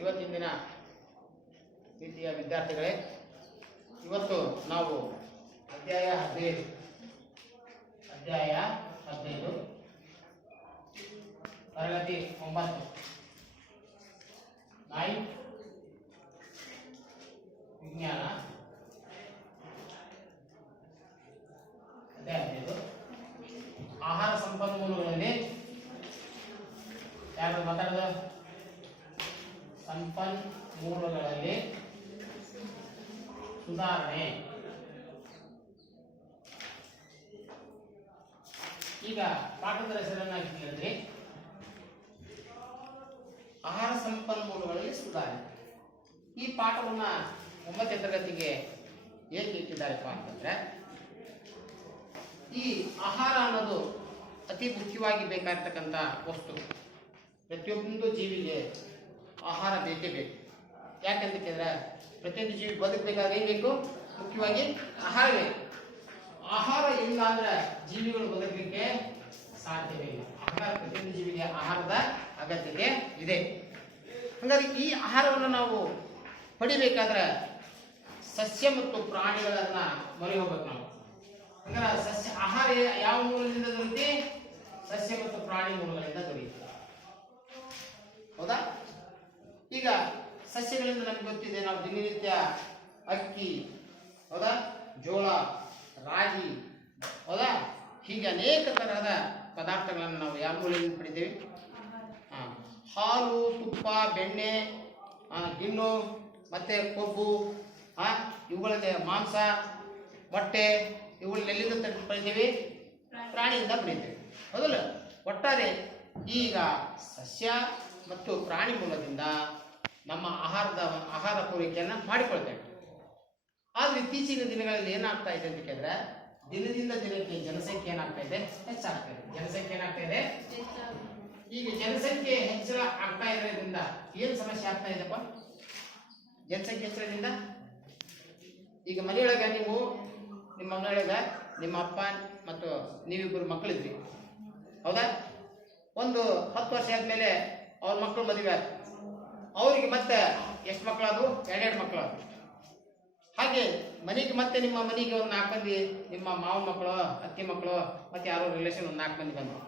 ಇವತ್ತಿನ ದಿನ ಪ್ರೀತಿಯ ವಿದ್ಯಾರ್ಥಿಗಳೇ, ಇವತ್ತು ನಾವು ಅಧ್ಯಾಯ 15 ತರಗತಿ 9 ವಿಜ್ಞಾನ ಅಧ್ಯಾಯ 15 ಆಹಾರ ಸಂಪನ್ಮೂಲಗಳಲ್ಲಿ ಯಾರು ಮಾತಾಡೋದು? ಸಂಪನ್ಮೂಲಗಳಲ್ಲಿ ಸುಧಾರಣೆ. ಈಗ ಪಾಠದ ಹೆಸರನ್ನಾಗಿ ಕೇಳಿದ್ರಿ, ಆಹಾರ ಸಂಪನ್ಮೂಲಗಳಲ್ಲಿ ಸುಧಾರಣೆ. ಈ ಪಾಠವನ್ನ 9ನೇ ತರಗತಿಗೆ ಏಕೆ ಇಟ್ಟಿದ್ದಾರಪ್ಪ ಅಂತಂದ್ರೆ, ಈ ಆಹಾರ ಅನ್ನೋದು ಅತಿ ಮುಖ್ಯವಾಗಿ ಬೇಕಾಗಿರ್ತಕ್ಕಂಥ ವಸ್ತು. ಪ್ರತಿಯೊಂದು ಜೀವಿಗೆ ಆಹಾರ ಬೇಕೇ ಬೇಕು. ಯಾಕಂತ ಕೇಳಿದ್ರೆ, ಪ್ರತಿಯೊಂದು ಜೀವಿ ಬದುಕಬೇಕಾದ್ರೆ ಏನು ಬೇಕು? ಮುಖ್ಯವಾಗಿ ಆಹಾರ ಬೇಕು. ಆಹಾರ ಇಲ್ಲ ಅಂದ್ರೆ ಜೀವಿಗಳು ಬದುಕಲಿಕ್ಕೆ ಸಾಧ್ಯವೇ ಇಲ್ಲ. ಆಹಾರ ಪ್ರತಿಯೊಂದು ಜೀವಿಗೆ ಆಹಾರದ ಅಗತ್ಯತೆ ಇದೆ. ಹಾಗಾಗಿ ಈ ಆಹಾರವನ್ನು ನಾವು ಪಡಿಬೇಕಾದ್ರೆ ಸಸ್ಯ ಮತ್ತು ಪ್ರಾಣಿಗಳನ್ನ ಮೊರೆ ಹೋಗ್ಬೇಕು ನಾವು. ಹಂಗಾರೆ ಸಸ್ಯ ಆಹಾರ ಯಾವ ಮೂಲದಿಂದ ದೊರೆಯುತ್ತೆ? ಸಸ್ಯ ಮತ್ತು ಪ್ರಾಣಿ ಮೂಲಗಳಿಂದ ದೊರೆಯುತ್ತೆ. ಹೌದಾ? ಈಗ ಸಸ್ಯಗಳಿಂದ ನಮ್ಗೆ ಗೊತ್ತಿದೆ, ನಾವು ದಿನನಿತ್ಯ ಅಕ್ಕಿ, ಹೌದಾ, ಜೋಳ, ರಾಗಿ, ಹೌದಾ, ಹೀಗೆ ಅನೇಕ ತರಹದ ಪದಾರ್ಥಗಳನ್ನು ನಾವು ಯಾವ ಮೂಲದಿಂದ ಪಡಿತೀವಿ? ಹಾಲು, ತುಪ್ಪ, ಬೆಣ್ಣೆ, ಗಿಣ್ಣು, ಮತ್ತೆ ಕೊಬ್ಬು, ಇವುಗಳಲ್ಲಿ ಮಾಂಸ, ಮೊಟ್ಟೆ, ಇವುಗಳನ್ನ ಎಲ್ಲಿಂದ ಪಡಿತೀವಿ? ಪ್ರಾಣಿಯಿಂದ ಪಡಿತೀವಿ. ಹೌದಲ್ಲ? ಒಟ್ಟಾರೆ ಈಗ ಸಸ್ಯ ಮತ್ತು ಪ್ರಾಣಿ ಮೂಲದಿಂದ ನಮ್ಮ ಆಹಾರ ಪೂರೈಕೆಯನ್ನು ಮಾಡಿಕೊಳ್ತೇವೆ. ಆದ್ರೆ ಇತ್ತೀಚಿನ ದಿನಗಳಲ್ಲಿ ಏನಾಗ್ತಾ ಇದೆ ಅಂತ ಕೇಳಿದ್ರೆ, ದಿನದಿಂದ ದಿನಕ್ಕೆ ಜನಸಂಖ್ಯೆ ಏನಾಗ್ತಾ ಇದೆ? ಹೆಚ್ಚಾಗ್ತಾ ಇದೆ. ಜನಸಂಖ್ಯೆ ಏನಾಗ್ತಾ ಇದೆ? ಈಗ ಜನಸಂಖ್ಯೆ ಹೆಚ್ಚಳ ಆಗ್ತಾ ಇರೋದ್ರಿಂದ ಏನ್ ಸಮಸ್ಯೆ ಆಗ್ತಾ ಇದೆಪ್ಪ? ಜನಸಂಖ್ಯೆ ಹೆಚ್ಚಳದಿಂದ ಈಗ ಮನೆಯೊಳಗ ನೀವು ನಿಮ್ಮ ಮನೆಯೊಳಗ ನಿಮ್ಮ ಅಪ್ಪ ಮತ್ತು ನೀವಿಬ್ಬರು ಮಕ್ಕಳಿದ್ರಿ, ಹೌದಾ? ಒಂದು 10 ವರ್ಷ ಆದ್ಮೇಲೆ ಅವ್ರ ಮಕ್ಕಳು ಮದುವೆ ಆಯ್ತು. ಅವ್ರಿಗೆ ಮತ್ತೆ ಎಷ್ಟು ಮಕ್ಕಳಾದವು? 2 ಮಕ್ಕಳಾದವು. ಹಾಗೆ ಮನೆಗೆ ಮತ್ತೆ ನಿಮ್ಮ ಮನೆಗೆ ಒಂದು 4 ಮಂದಿ, ನಿಮ್ಮ ಮಾವನ ಮಕ್ಕಳು, ಅತ್ತಿ ಮಕ್ಕಳು, ಮತ್ತೆ ಯಾರೋ ರಿಲೇಷನ್ ಒಂದು 4 ಮಂದಿ ಬಂದರು.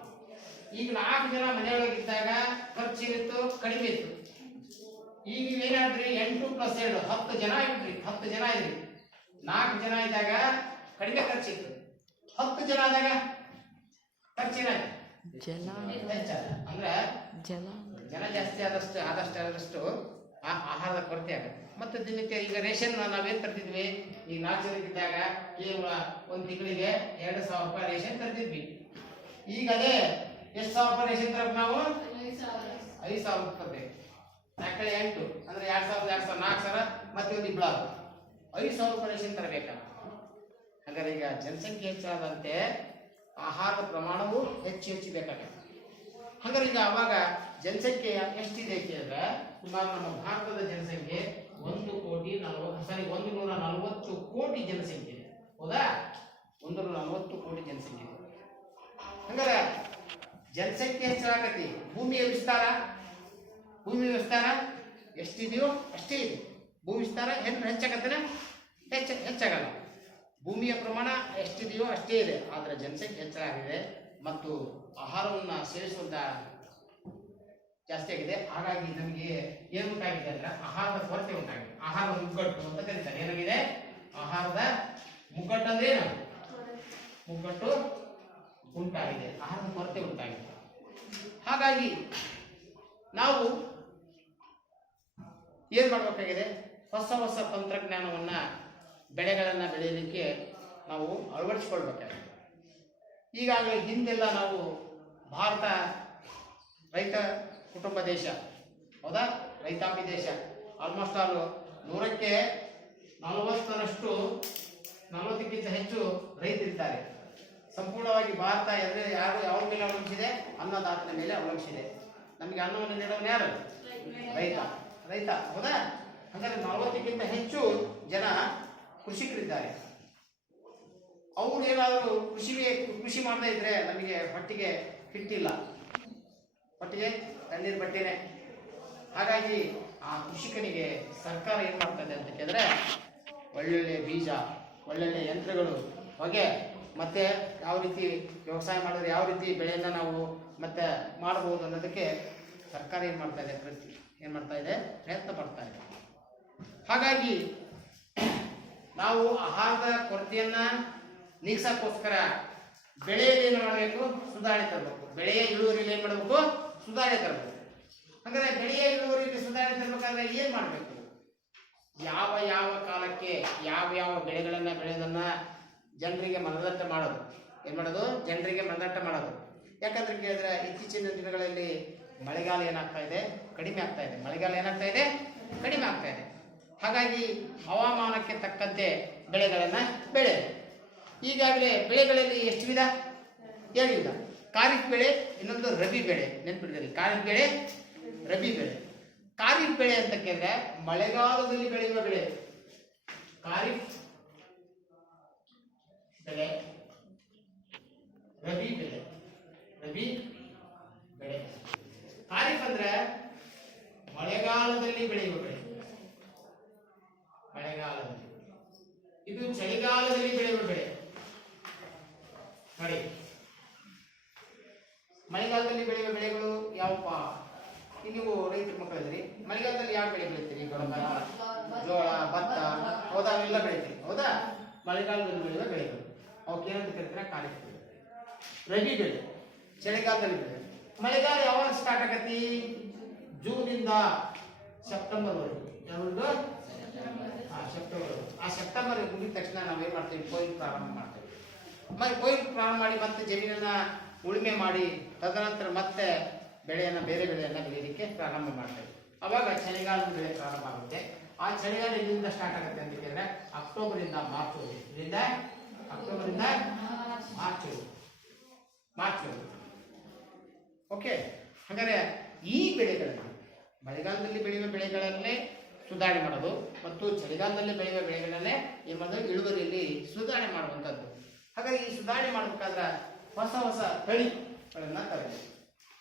ಈಗ 4 ಜನ ಮನೆಯೊಳಗಿದ್ದಾಗ ಖರ್ಚು ಏನಿತ್ತು? ಕಡಿಮೆ ಇತ್ತು. ಈಗ ನೀವೇನಾದ್ರಿ 8 + 2 10 ಜನ ಇದ್ರಿ. 10 ಜನ ಇದ್ರಿ. 4 ಜನ ಇದ್ದಾಗ ಕಡಿಮೆ ಖರ್ಚಿತ್ತು. 10 ಜನ ಆದಾಗ ಖರ್ಚು ಏನಾಯ್ತು? ಅಂದ್ರೆ ಜನ ಜಾಸ್ತಿ ಆದಷ್ಟು ಆಹಾರದ ಕೊರತೆ ಆಗುತ್ತೆ. ಮತ್ತೆ ದಿನಕ್ಕೆ ಈಗ ರೇಷನ್ ನಾವೇನ್ ತರ್ತಿದ್ವಿ? ಈಗ 4 ಜನಕ್ಕಿದ್ದಾಗ ಕೇವಲ ಒಂದು ತಿಂಗಳಿಗೆ 2,000 ರೂಪಾಯಿ ರೇಷನ್ ತರ್ತಿದ್ವಿ. ಈಗ ಅದೇ ಎಷ್ಟು ಸಾವಿರ ರೂಪಾಯಿ ರೇಷನ್ ತರಬೇಕು ನಾವು? 5,000 ರೂಪಾಯಿ. 4 8 ಅಂದ್ರೆ 2,000 4,000 ಮತ್ತೆ ಒಂದು 5,000 ರೂಪಾಯಿ ರೇಷನ್ ತರಬೇಕ. ಹಾಗಾದ್ರೆ ಈಗ ಜನಸಂಖ್ಯೆ ಹೆಚ್ಚಾದಂತೆ ಆಹಾರದ ಪ್ರಮಾಣವು ಹೆಚ್ಚು ಬೇಕಾಗುತ್ತೆ. ಹಾಗಾದ್ರೆ ಈಗ ಅವಾಗ ಜನಸಂಖ್ಯೆ ಎಷ್ಟಿದೆ ಕೇಳಿದ್ರೆ, ಸುಮಾರು ನಮ್ಮ ಭಾರತದ ಜನಸಂಖ್ಯೆ 140 ಕೋಟಿ ಜನಸಂಖ್ಯೆ ಇದೆ. ಹೌದಾ? 140 ಕೋಟಿ ಜನಸಂಖ್ಯೆ ಇದೆ. ಹಂಗಾರೆ ಜನಸಂಖ್ಯೆ ಹೆಚ್ಚಾಗತಿ. ಭೂಮಿಯ ವಿಸ್ತಾರ ಎಷ್ಟಿದೆಯೋ ಅಷ್ಟೇ ಇದೆ. ಭೂಮಿ ವಿಸ್ತಾರ ಹೆಚ್ಚಾಗತ್ತೇನೆ? ಹೆಚ್ಚಾಗಲ್ಲ. ಭೂಮಿಯ ಪ್ರಮಾಣ ಎಷ್ಟಿದೆಯೋ ಅಷ್ಟೇ ಇದೆ. ಆದರೆ ಜನಸಂಖ್ಯೆ ಹೆಚ್ಚಾಗಿದೆ ಮತ್ತು ಆಹಾರವನ್ನು ಸೇವಿಸುವಂತ ಜಾಸ್ತಿ ಆಗಿದೆ. ಹಾಗಾಗಿ ನಮಗೆ ಏನು ಉಂಟಾಗಿದೆ ಅಂದ್ರೆ ಆಹಾರದ ಕೊರತೆ ಉಂಟಾಗಿದೆ. ಆಹಾರದ ಮುಗ್ಗಟ್ಟು ಅಂತ ಕರೀತಾರೆ. ಏನಾಗಿದೆ? ಆಹಾರದ ಮುಗ್ಗಟ್ಟು ಅಂದ್ರೆ ಏನು? ಮುಗ್ಗಟ್ಟು ಉಂಟಾಗಿದೆ, ಆಹಾರದ ಕೊರತೆ ಉಂಟಾಗಿದೆ. ಹಾಗಾಗಿ ನಾವು ಏನ್ ಮಾಡಬೇಕಾಗಿದೆ? ಹೊಸ ತಂತ್ರಜ್ಞಾನವನ್ನ ಬೆಳೆಗಳನ್ನ ಬೆಳೆಯಲಿಕ್ಕೆ ನಾವು ಅಳವಡಿಸಿಕೊಳ್ಬೇಕಾಗಿದೆ. ಈಗಾಗಲೇ ಹಿಂದೆಲ್ಲ ನಾವು ಭಾರತ ರೈತ ಕುಟುಂಬ ದೇಶ, ಹೌದಾ, ರೈತಾಪಿ ದೇಶ. ಆಲ್ಮೋಸ್ಟ್ ಆಲ್ 100ಕ್ಕೆ 40ಕ್ಕಿಂತ ಹೆಚ್ಚು ರೈತರಿದ್ದಾರೆ. ಸಂಪೂರ್ಣವಾಗಿ ಭಾರತ ಯಾವ ಮೇಲೆ ಅವಲಂಬಿಸಿದೆ? ಅನ್ನದಾತನ ಮೇಲೆ ಅವಲಂಬಿಸಿದೆ. ನಮಗೆ ಅನ್ನವನ್ನು ನೀಡೋನು ಯಾರು? ರೈತ, ಹೌದಾ? ಹಾಗಾದ್ರೆ 40ಕ್ಕಿಂತ ಹೆಚ್ಚು ಜನ ಕೃಷಿಕರಿದ್ದಾರೆ. ಅವರು ಏನಾದರೂ ಕೃಷಿ ಮಾಡದೇ ಇದ್ರೆ ನಮಗೆ ಹೊಟ್ಟಿಗೆ ಹಿಟ್ಟಿಲ್ಲ, ಹೊಟ್ಟಿಗೆ ತಣ್ಣೀರು ಬಟ್ಟೆನೆ. ಹಾಗಾಗಿ ಆ ಕೃಷಿಕನಿಗೆ ಸರ್ಕಾರ ಏನು ಮಾಡ್ತದೆ ಅಂತ ಕೇಳಿದ್ರೆ ಒಳ್ಳೊಳ್ಳೆ ಬೀಜ, ಒಳ್ಳೊಳ್ಳೆ ಯಂತ್ರಗಳು, ಹೊಗೆ, ಮತ್ತೆ ಯಾವ ರೀತಿ ವ್ಯವಸಾಯ ಮಾಡಿದ್ರೆ ಯಾವ ರೀತಿ ಬೆಳೆಯನ್ನು ನಾವು ಮತ್ತೆ ಮಾಡಬಹುದು ಅನ್ನೋದಕ್ಕೆ ಸರ್ಕಾರ ಏನು ಮಾಡ್ತಾ ಇದೆ, ಪ್ರಯತ್ನ ಪಡ್ತಾ ಇದೆ. ಹಾಗಾಗಿ ನಾವು ಆಹಾರದ ಕೊರತೆಯನ್ನ ನೀಗಿಸೋಕ್ಕೋಸ್ಕರ ಬೆಳೆಯಲ್ಲಿ ಏನು ಮಾಡಬೇಕು, ಸುಧಾರಣೆ ತರಬೇಕು. ಬೆಳೆಯ ಇಳುವರಿಯಲ್ಲಿ ಏನು ಮಾಡಬೇಕು, ಸುಧಾರಣೆ ತರಬೇಕು. ಹಾಗಾದ್ರೆ ಬೆಳೆಯ ಇಳುವರಿಯಲ್ಲಿ ಸುಧಾರಣೆ ತರಬೇಕಾದ್ರೆ ಏನು ಮಾಡಬೇಕು, ಯಾವ ಯಾವ ಕಾಲಕ್ಕೆ ಯಾವ ಯಾವ ಬೆಳೆಗಳನ್ನ ಬೆಳೆಯೋದನ್ನ ಜನರಿಗೆ ಮನದಟ್ಟ ಮಾಡೋದು. ಏನು ಮಾಡೋದು, ಜನರಿಗೆ ಮನದಟ್ಟ ಮಾಡೋದು. ಯಾಕಂದ್ರೆ ಕೇಳಿದ್ರೆ ಇತ್ತೀಚಿನ ದಿನಗಳಲ್ಲಿ ಮಳೆಗಾಲ ಏನಾಗ್ತಾ ಇದೆ, ಕಡಿಮೆ ಆಗ್ತಾ ಇದೆ. ಮಳೆಗಾಲ ಏನಾಗ್ತಾ ಇದೆ, ಕಡಿಮೆ ಆಗ್ತಾ ಇದೆ. ಹಾಗಾಗಿ ಹವಾಮಾನಕ್ಕೆ ತಕ್ಕಂತೆ ಬೆಳೆಗಳನ್ನ ಬೆಳೆ. ಈಗಾಗಲೇ ಬೆಳೆಗಳಲ್ಲಿ ಎಷ್ಟು ವಿಧ, 7 ವಿಧ. ಖಾರಿಫ್ ಬೆಳೆ, ಇನ್ನೊಂದು ರಬಿ ಬೆಳೆ. ನೆನ್ಪಿಡ್ತೀರಿ, ಖಾರಿಫ್ ಬೆಳೆ, ರಬಿ ಬೆಳೆ. ಖಾರಿಫ್ ಬೆಳೆ ಅಂತ ಕೇಳಿದ್ರೆ ಮಳೆಗಾಲದಲ್ಲಿ ಬೆಳೆಯುವ ಬೆಳೆ ಖಾರಿಫ್ ಬೆಳೆ. ರಬಿ ಬೆಳೆ, ರಬಿ ಬೆಳೆ. ಖಾರಿಫ್ ಅಂದ್ರೆ ಮಳೆಗಾಲದಲ್ಲಿ ಬೆಳೆಯುವ ಬೆಳೆ, ಮಳೆಗಾಲದಲ್ಲಿ. ಇದು ಚಳಿಗಾಲದಲ್ಲಿ ಬೆಳೆಯುವ ಬೆಳೆ. ನೋಡಿ, ಮಳೆಗಾಲದಲ್ಲಿ ಬೆಳೆಯುವ ಬೆಳೆಗಳು ಯಾವಪ್ಪ? ನೀವು ರೈತರ ಮಕ್ಕಳಿದ್ರಿ, ಮಳೆಗಾಲದಲ್ಲಿ ಯಾವ ಬೆಳೆ ಬೆಳಿತೀರಿ? ಜೋಳ, ಭತ್ತ, ಹೌದಾ? ಅವೆಲ್ಲ ಬೆಳಿತೀರಿ, ಹೌದಾ? ಮಳೆಗಾಲದಲ್ಲಿ ಬೆಳೆಯುವ ಬೆಳೆಗಳು ಅವಕ್ಕೆ ಏನಂತ ಕರೀತಾರೆ? ಖಾರಿಫ್ ಬೆಳೆ. ರಬಿ ಬೆಳೆ ಚಳಿಗಾಲದಲ್ಲಿ ಬೆಳೆ. ಮಳೆಗಾಲ ಯಾವಾಗ ಸ್ಟಾರ್ಟ್ ಆಗತ್ತಿ? ಜೂನಿಂದ ಸೆಪ್ಟೆಂಬರ್ ವರೆಗೂ. ಯಾವುದು? ಸೆಪ್ಟೆಂಬರ್. ಆ ಸೆಪ್ಟೆಂಬರ್ ಮುಗಿದ ತಕ್ಷಣ ನಾವೇನ್ ಮಾಡ್ತೀವಿ? ಕೊಯ್ಲು ಪ್ರಾರಂಭ ಮಾಡ್ತೇವೆ. ಕೊಯ್ಲು ಪ್ರಾರಂಭ ಮಾಡಿ ಮತ್ತೆ ಜಮೀನನ್ನ ಉಳುಮೆ ಮಾಡಿ ತದನಂತರ ಮತ್ತೆ ಬೆಳೆಯನ್ನ, ಬೇರೆ ಬೆಳೆಯನ್ನ ಬೆಳೆಯಲಿಕ್ಕೆ ಪ್ರಾರಂಭ ಮಾಡ್ತೇವೆ. ಅವಾಗ ಚಳಿಗಾಲದ ಬೆಳೆ ಪ್ರಾರಂಭ ಆಗುತ್ತೆ. ಆ ಚಳಿಗಾಲ ಎಲ್ಲಿಂದ ಸ್ಟಾರ್ಟ್ ಆಗುತ್ತೆ ಅಂತ ಕೇಳಿದ್ರೆ ಅಕ್ಟೋಬರ್ ಇಂದ ಮಾರ್ಚ್ ವರೆಗೆ. ಇದರಿಂದ ಅಕ್ಟೋಬರ್ ಇಂದ ಮಾರ್ಚ್ ವರೆಗೆ. ಓಕೆ. ಹಾಗಾದ್ರೆ ಈ ಬೆಳೆಗಳನ್ನು ಮಳೆಗಾಲದಲ್ಲಿ ಬೆಳೆಯುವ ಬೆಳೆಗಳನ್ನೇ ಸುಧಾರಣೆ ಮಾಡೋದು ಮತ್ತು ಚಳಿಗಾಲದಲ್ಲಿ ಬೆಳೆಯುವ ಬೆಳೆಗಳನ್ನೇ ಏನು ಮಾಡೋದು, ಇಳುವರಿಯಲ್ಲಿ ಸುಧಾರಣೆ ಮಾಡುವಂಥದ್ದು. ಹಾಗಾಗಿ ಈ ಸುಧಾರಣೆ ಮಾಡಬೇಕಾದ್ರೆ ಹೊಸ ಹೊಸ ತಳಿಗಳನ್ನ ತರಬೇಕು,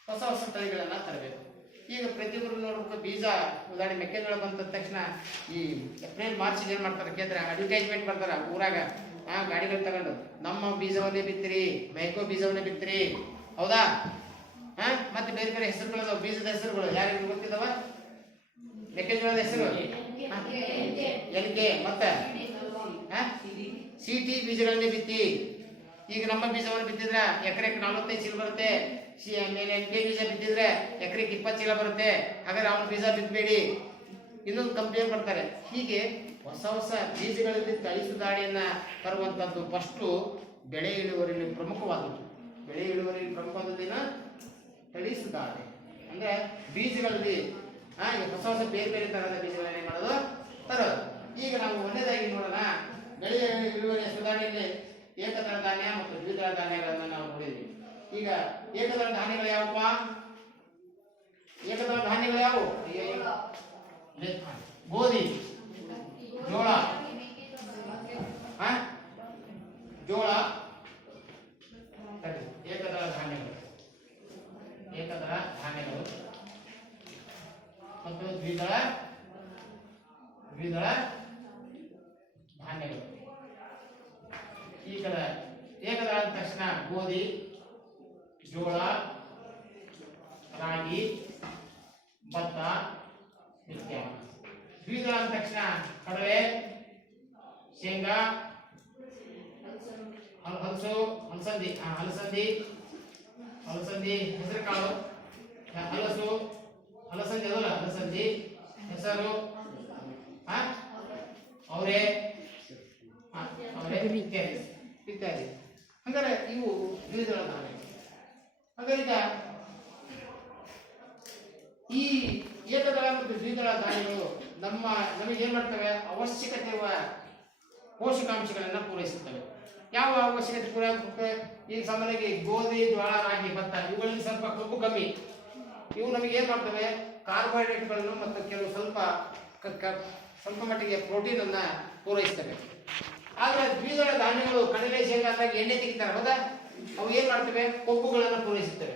ಹೊಸ ಹೊಸ ತಳಿಗಳನ್ನ ತರಬೇಕು. ಈಗ ಪ್ರತಿಯೊಬ್ಬರು ನೋಡ್ಬೇಕು, ಬೀಜ ಉದಾಹರಣೆ ಮೆಕ್ಕೆಜೋಳ ಬಂದ ತಕ್ಷಣ ಈ ಏಪ್ರಿಲ್ ಮಾರ್ಚ್ ಏನು ಮಾಡ್ತಾರೆ ಕೇಳಿದ್ರೆ ಅಡ್ವರ್ಟೈಸ್ಮೆಂಟ್ ಬರ್ತಾರೆ ಊರಾಗ. ಗಾಡಿಗಳು ತಗೊಂಡು ನಮ್ಮ ಬೀಜವನ್ನೇ ಬಿತ್ತಿರಿ, ಮೈಕೋ ಬೀಜವನ್ನೇ ಬಿತ್ತಿರಿ, ಹೌದಾ? ಮತ್ತೆ ಬೇರೆ ಬೇರೆ ಹೆಸರುಗಳು, ಬೀಜದ ಹೆಸರುಗಳು ಯಾರಿಗೂ ಗೊತ್ತಿದಾವ? ಮೆಕ್ಕೆಜೋಳದ ಹೆಸರು ಎಲ್ಕೆ, ಮತ್ತೆ ಸಿಟಿ ಬೀಜಗಳನ್ನೇ ಬಿತ್ತಿ. ಈಗ ನಮ್ಮ ಬೀಜವನ್ನು ಬಿತ್ತಿದ್ರೆ ಎಕರೆಗೆ 45 ಚೀಲ ಬರುತ್ತೆ. ಎಲ್ಕೆ ಬೀಜ ಬಿತ್ತಿದ್ರೆ ಎಕರೆಗೆ 20 ಚೀಲ ಬರುತ್ತೆ. ಹಾಗಾದ್ರೆ ಅವನ ಬೀಜ ಬಿತ್ತಬೇಡಿ, ಇನ್ನೊಂದು ಕಂಪೇರ್ ಮಾಡ್ತಾರೆ. ಹೀಗೆ ಹೊಸ ಹೊಸ ಬೀಜಗಳಲ್ಲಿ ತಳಿ ಸುಧಾರಣೆಯನ್ನ ತರುವಂತದ್ದು ಫಸ್ಟು ಬೆಳೆ ಇಳುವರಿಯಲ್ಲಿ ಪ್ರಮುಖವಾದದ್ದು. ಬೆಳೆ ಇಳುವರಿಯಲ್ಲಿ ಪ್ರಮುಖವಾದದ್ದೇನ? ತಳಿ ಸುಧಾರಣೆ. ಅಂದ್ರೆ ಬೀಜಗಳಲ್ಲಿ ಹೊಸ ಹೊಸ ಬೇರೆ ಬೇರೆ ತರಹದ ಬೀಜಗಳನ್ನ ಏನ್ ಮಾಡೋದು, ತರೋದು. ಈಗ ನಾವು ಒಂದೇದಾಗಿ ನೋಡೋಣ. ಬೆಳೆ ಇಳುವರಿಯ ಸುಧಾರಣೆಯಲ್ಲಿ ಏಕದಳ ಧಾನ್ಯ ಮತ್ತು ದ್ವಿದಳ ಧಾನ್ಯಗಳನ್ನ ನಾವು ನೋಡಿದ್ವಿ. ಈಗ ಏಕದಳ ಧಾನ್ಯಗಳು ಯಾವಪ್ಪ? ಏಕದಳ ಧಾನ್ಯಗಳು ಯಾವುವು? ಗೋಧಿ, ಜೋಳ, ಜೋಳ, ಏಕದಳ ಧಾನ್ಯಗಳು, ಏಕದಳ ಧಾನ್ಯಗಳು ಮತ್ತು ದ್ವಿದಳ ಧಾನ್ಯಗಳು. ಈ ಕಡೆ ಏಕದಳ ಅಂದ ತಕ್ಷಣ ಗೋಧಿ, ಜೋಳ, ರಾಗಿ, ಭತ್ತ ಇತ್ಯಾದಿ. ದ್ವಿದಳ ಅಂದ ತಕ್ಷಣ ಕಡಲೆ, ಶೇಂಗಾ, ಅಲಸಂದಿ, ಹೆಸರು ಕಾಳು, ಅಲಸಂದಿ ಅದಲ್ಲ, ಅಲಸಂದಿ, ಹೆಸರು, ಅವರೇ ಇತ್ಯಾದಿ. ಹಂಗಾರೆ ಇವು ದ್ವಿದಳ ಧಾನ್ಯಗಳು. ಹಾಗಾದ್ರೆ ಈಗ ಈ ಏಕದಳ ಮತ್ತು ದ್ವಿದಳ ಧಾನ್ಯಗಳು ನಮಗೆ ಏನ್ ಮಾಡ್ತವೆ? ಅವಶ್ಯಕತೆ ಇರುವ ಪೋಷಕಾಂಶಗಳನ್ನ ಪೂರೈಸುತ್ತವೆ. ಯಾವ ಅವಶ್ಯಕತೆ ಪೂರೈಸುತ್ತೆ? ಈಗ ಸಾಮಾನ್ಯವಾಗಿ ಗೋಧಿ, ಜೋಳ, ರಾಗಿ, ಭತ್ತ ಇವುಗಳಲ್ಲಿ ಸ್ವಲ್ಪ ಕೊಬ್ಬು ಕಮ್ಮಿ. ಇವು ನಮಗೆ ಏನ್ ಮಾಡ್ತವೆ? ಕಾರ್ಬೋಹೈಡ್ರೇಟ್ಗಳನ್ನು ಮತ್ತು ಕೆಲವು ಸ್ವಲ್ಪ ಮಟ್ಟಿಗೆ ಪ್ರೋಟೀನ್ ಅನ್ನ ಪೂರೈಸ್ತವೆ. ಆದ್ರೆ ದ್ವಿದಳ ಧಾನ್ಯಗಳು ಕಡಲೆ, ಶೇಂಗಾ ಅಂದಾಗ ಎಣ್ಣೆ ತೆಗಿತಾರೆ, ಹೌದಾ? ಅವು ಏನ್ ಮಾಡ್ತವೆ? ಕೊಬ್ಬುಗಳನ್ನ ಪೂರೈಸುತ್ತವೆ.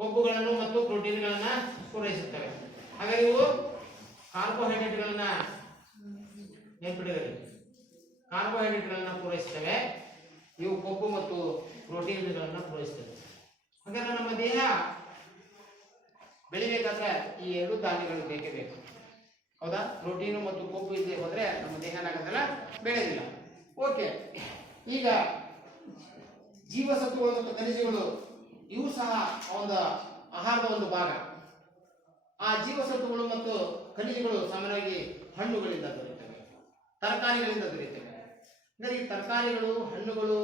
ಕೊಬ್ಬುಗಳನ್ನು ಮತ್ತು ಪ್ರೋಟೀನ್ಗಳನ್ನ ಪೂರೈಸುತ್ತವೆ. ಹಾಗಾಗಿ ಇವು ಕಾರ್ಬೋಹೈಡ್ರೇಟ್ಗಳನ್ನ ನೆನಪಿಡಿದರೆ ಕಾರ್ಬೋಹೈಡ್ರೇಟ್ಗಳನ್ನ ಪೂರೈಸುತ್ತವೆ. ಇವು ಕೊಬ್ಬು ಮತ್ತು ಪ್ರೋಟೀನ್ಗಳನ್ನ ಪೂರೈಸುತ್ತವೆ. ಹಾಗಾದ್ರೆ ನಮ್ಮ ದೇಹ ಬೆಳಿಬೇಕಾದ್ರೆ ಈ ಎರಡು ಧಾನ್ಯಗಳು ಬೇಕೇ ಬೇಕು. ಹೌದಾ? ಪ್ರೋಟೀನು ಮತ್ತು ಕೊಬ್ಬು ಇಲ್ಲದೆ ಹೋದ್ರೆ ನಮ್ಮ ದೇಹ ಏನಾಗೋದಿಲ್ಲ, ಬೆಳೆಯೋದಿಲ್ಲ. ಓಕೆ, ಈಗ ಜೀವಸತ್ವಗಳು ಮತ್ತು ಖನಿಜಗಳು ಇವು ಸಹ ಒಂದು ಆಹಾರದ ಒಂದು ಭಾಗ. ಆ ಜೀವಸತ್ವಗಳು ಮತ್ತು ಖನಿಜಗಳು ಸಾಮಾನ್ಯವಾಗಿ ಹಣ್ಣುಗಳಿಂದ ದೊರೆಯುತ್ತವೆ, ತರಕಾರಿಗಳಿಂದ ದೊರೆಯುತ್ತವೆ. ಅಂದರೆ ಈ ತರಕಾರಿಗಳು, ಹಣ್ಣುಗಳು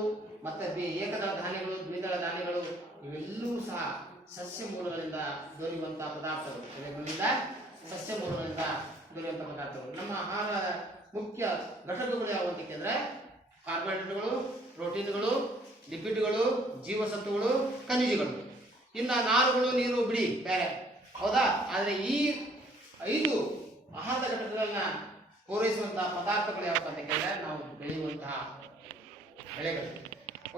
ಮತ್ತೆ ಏಕದಳ ಧಾನ್ಯಗಳು, ದ್ವಿದಳ ಧಾನ್ಯಗಳು ಇವೆಲ್ಲವೂ ಸಹ ಸಸ್ಯ ಮೂಲಗಳಿಂದ ದೊರೆಯುವಂತಹ ಪದಾರ್ಥಗಳು. ಇವುಗಳಿಂದ ಸಸ್ಯ ಮೂಲಗಳಿಂದ ದೊರೆಯುವಂತಹ ಪದಾರ್ಥಗಳು. ನಮ್ಮ ಆಹಾರದ ಮುಖ್ಯ ಘಟಕಗಳು ಯಾವುವು ಅಂತ ಕೇಳಿದ್ರೆ ಕಾರ್ಬೋಹೈಡ್ರೇಟ್ಗಳು, ಪ್ರೋಟೀನ್ಗಳು, ಲಿಪಿಡ್ಗಳು, ಜೀವಸತ್ವಗಳು, ಖನಿಜಗಳು. ಇನ್ನು ನಾರುಗಳು, ನೀರು ಬಿಡಿ ಬೇರೆ, ಹೌದಾ? ಆದರೆ ಈ 5 ಆಹಾರದ ಘಟಕಗಳನ್ನ ಪೂರೈಸುವಂತಹ ಪದಾರ್ಥಗಳು ಯಾವಪ್ಪ ಅಂತ ಕೇಳಿದ್ರೆ ನಾವು ಬೆಳೆಯುವಂತಹ ಬೆಳೆಗಳು.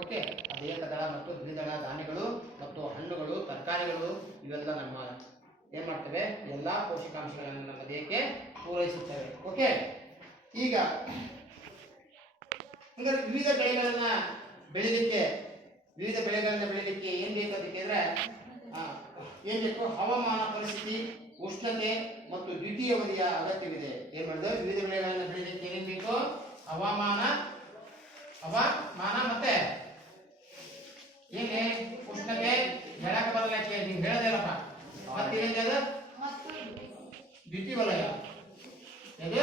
ಓಕೆ, ಅದು ಏಕದಳ ಮತ್ತು ದ್ವಿದಳ ಧಾನ್ಯಗಳು ಮತ್ತು ಹಣ್ಣುಗಳು, ತರಕಾರಿಗಳು ಇವೆಲ್ಲ ನಮ್ಮ ಏನ್ ಮಾಡ್ತವೆ, ಎಲ್ಲಾ ಪೋಷಕಾಂಶಗಳನ್ನು ನಮ್ಮ ದೇಹಕ್ಕೆ ಪೂರೈಸುತ್ತವೆ. ಓಕೆ, ಈಗ ಹಂಗಾರೆ ವಿವಿಧ ಬೆಳೆಗಳನ್ನ ಬೆಳಿಲಿಕ್ಕೆ ಏನ್ ಬೇಕು ಅಂತ ಕೇಳಿದ್ರೆ ಏನ್ ಬೇಕು? ಹವಾಮಾನ ಪರಿಸ್ಥಿತಿ, ಉಷ್ಣತೆ ಮತ್ತು ದ್ವಿತೀಯವಧಿಯ ಅಗತ್ಯವಿದೆ. ಏನ್ ಮಾಡಿದ್ರೆ ವಿವಿಧ ಬೆಳೆಗಳನ್ನ ಬೆಳಿಲಿಕ್ಕೆ ಏನೇನ್ ಬೇಕು? ಹವಾಮಾನ ಮತ್ತೆ ಏನೇ ಉಷ್ಣತೆ, ಬೆಳಕು ಬರಲಿಕ್ಕೆ ನೀವು ಹೇಳದೇನಪ್ಪ, ಮತ್ತೆ ಏನಿದೆ ಅದು ದ್ವಿತೀಯವಲಯ. ಇದು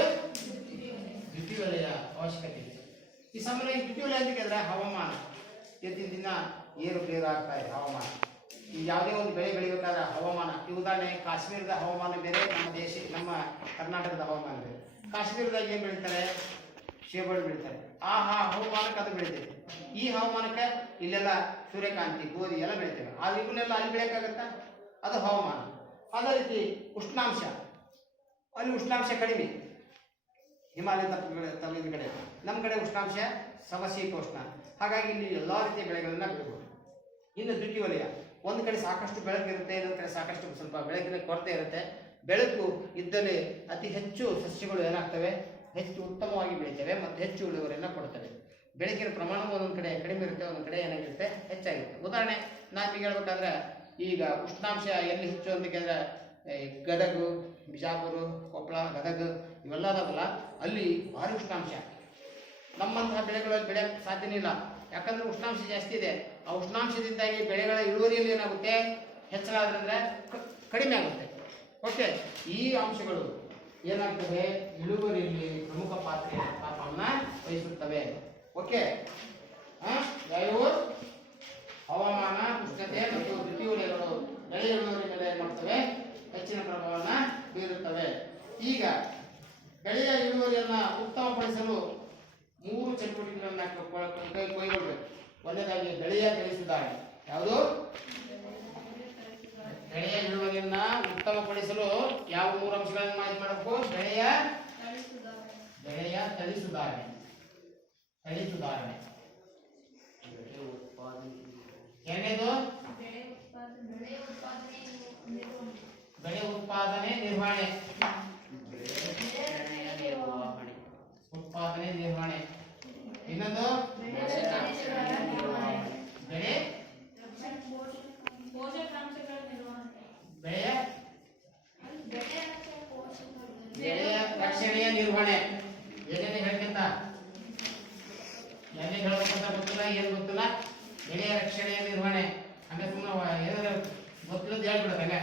ದ್ವಿತೀಯವಲಯ ಅವಶ್ಯಕತೆ ಇದೆ. ಈ ಸಮಯ ದ್ವಿತೀಯವಲಯ ಅಂತ ಕೇಳಿದ್ರೆ ಹವಾಮಾನ ದಿನ ದಿನ ಏರುಪೇರು ಆಗ್ತಾ ಇದೆ. ಹವಾಮಾನ ಈ ಯಾವುದೇ ಒಂದು ಬೆಳೆ ಬೆಳಿಬೇಕಾದ್ರೆ ಹವಾಮಾನ, ಈ ಉದಾಹರಣೆ ಕಾಶ್ಮೀರದ ಹವಾಮಾನ ಬೇರೆ, ನಮ್ಮ ಕರ್ನಾಟಕದ ಹವಾಮಾನ ಬೇರೆ. ಕಾಶ್ಮೀರದಾಗ ಏನ್ ಬೆಳಿತಾರೆ? ಶೇಬಳು ಬೆಳಿತಾರೆ. ಆ ಹವಾಮಾನಕ್ಕೆ ಅದು ಬೆಳಿತೇವೆ. ಈ ಹವಾಮಾನಕ್ಕೆ ಇಲ್ಲೆಲ್ಲ ಸೂರ್ಯಕಾಂತಿ, ಗೋಧಿ ಎಲ್ಲ ಬೆಳಿತೇವೆ. ಆದ್ರೆ ಇವನ್ನೆಲ್ಲ ಅಲ್ಲಿ ಬೆಳೆಯಕ್ಕಾಗತ್ತಾ? ಅದು ಹವಾಮಾನ. ಅದೇ ರೀತಿ ಉಷ್ಣಾಂಶ, ಅಲ್ಲಿ ಉಷ್ಣಾಂಶ ಕಡಿಮೆ. ಹಿಮಾಲಯ ತಪ್ಪಲಿನ ಕಡೆ, ನಮ್ಮ ಕಡೆ ಉಷ್ಣಾಂಶ ಸಮಶೀತೋಷ್ಣ. ಹಾಗಾಗಿ ಇಲ್ಲಿ ಎಲ್ಲಾ ರೀತಿಯ ಬೆಳೆಗಳನ್ನ ಬೆಳಿಬಹುದು. ಇನ್ನು ದ್ವಿತೀಯವಲಯ, ಒಂದು ಕಡೆ ಸಾಕಷ್ಟು ಬೆಳಕು ಇರುತ್ತೆ, ಇನ್ನೊಂದು ಕಡೆ ಸಾಕಷ್ಟು ಸ್ವಲ್ಪ ಬೆಳಕಿನ ಕೊರತೆ ಇರುತ್ತೆ. ಬೆಳಕು ಇದ್ದಲ್ಲಿ ಅತಿ ಹೆಚ್ಚು ಸಸ್ಯಗಳು ಏನಾಗ್ತವೆ, ಹೆಚ್ಚು ಉತ್ತಮವಾಗಿ ಬೆಳಿತವೆ ಮತ್ತು ಹೆಚ್ಚು ಇಳುವರಿಯನ್ನು ಕೊಡ್ತವೆ. ಬೆಳಕಿನ ಪ್ರಮಾಣ ಒಂದೊಂದು ಕಡೆ ಕಡಿಮೆ ಇರುತ್ತೆ, ಒಂದೊಂದು ಕಡೆ ಏನಾಗಿರುತ್ತೆ, ಹೆಚ್ಚಾಗಿರುತ್ತೆ. ಉದಾಹರಣೆ ನಾನು ಈಗ ಹೇಳ್ಬೇಕಾದ್ರೆ ಈಗ ಉಷ್ಣಾಂಶ ಎಲ್ಲಿ ಹೆಚ್ಚು ಅಂತ ಕೇಳಿದ್ರೆ ಗದಗ, ಬಿಜಾಪುರ, ಕೊಪ್ಪಳ, ಗದಗ ಇವೆಲ್ಲ ಅದಾವಲ್ಲ, ಅಲ್ಲಿ ಭಾರಿ ಉಷ್ಣಾಂಶ. ನಮ್ಮಂತಹ ಬೆಳೆಗಳಲ್ಲಿ ಬೆಳೆಯಕ್ಕೆ ಸಾಧ್ಯನೇ ಇಲ್ಲ, ಯಾಕಂದ್ರೆ ಉಷ್ಣಾಂಶ ಜಾಸ್ತಿ ಇದೆ. ಆ ಉಷ್ಣಾಂಶದಿಂದಾಗಿ ಬೆಳೆಗಳ ಇಳುವರಿಯಲ್ಲಿ ಏನಾಗುತ್ತೆ, ಹೆಚ್ಚಳ ಆದ್ರಿಂದ ಕಡಿಮೆ ಆಗುತ್ತೆ. ಓಕೆ, ಈ ಅಂಶಗಳು ಏನಾಗ್ತದೆ, ಇಳುವರಿಯಲ್ಲಿ ಪ್ರಮುಖ ಪಾತ್ರವನ್ನ ವಹಿಸುತ್ತವೆ. ಓಕೆ, ಯಾವ್ಯಾವ ಹವಾಮಾನ, ಉಷ್ಣತೆ ಮತ್ತು ದ್ವಿತೀಯವಲಯಗಳು ಬೆಳೆ ಇಳುವರಿ ಮೇಲೆ ಏನ್ ಮಾಡ್ತವೆ, ಹೆಚ್ಚಿನ ಪ್ರಭಾವವನ್ನು ಬೀರುತ್ತವೆ. ಈಗ ಬೆಳೆಯ ಇಳುವರಿಯನ್ನ ಉತ್ತಮಪಡಿಸಲು 3 ಚಟುವಟಿಕೆಗಳನ್ನ ಕೈಗೊಳ್ಳಬೇಕು. ಒಂದನೇದಾಗಿ ಬೆಳೆಯ ತಳಿ ಸುಧಾರಣೆ. ಯಾವುದು? ಬೆಳೆಯ ಇಳುವರಿಯನ್ನ ಉತ್ತಮಪಡಿಸಲು ಯಾವ 3 ಅಂಶಗಳನ್ನು ಮಾಡಬೇಕು? ಬೆಳೆಯ ತಳಿ ಸುಧಾರಣೆ. ಎರಡನೇದು ಬೆಳೆ ಉತ್ಪಾದನೆ ನಿರ್ವಹಣೆ. ಇನ್ನೊಂದು ಬೆಳೆಯ ರಕ್ಷಣೆಯ ನಿರ್ವಹಣೆ. ಏನೇನು ಹೇಳ್ಕಂತ ಗೊತ್ತಿಲ್ಲ, ಏನು ಗೊತ್ತಿಲ್ಲ. ಬೆಳೆಯ ರಕ್ಷಣೆಯ ನಿರ್ವಹಣೆ ಅಂದ್ರೆ ಸುಮ್ಮನೆ ಏನಾದ್ರು ಗೊತ್ತಿಲ್ಲದ ಹೇಳ್ಬಿಡೋದಂಗೆ.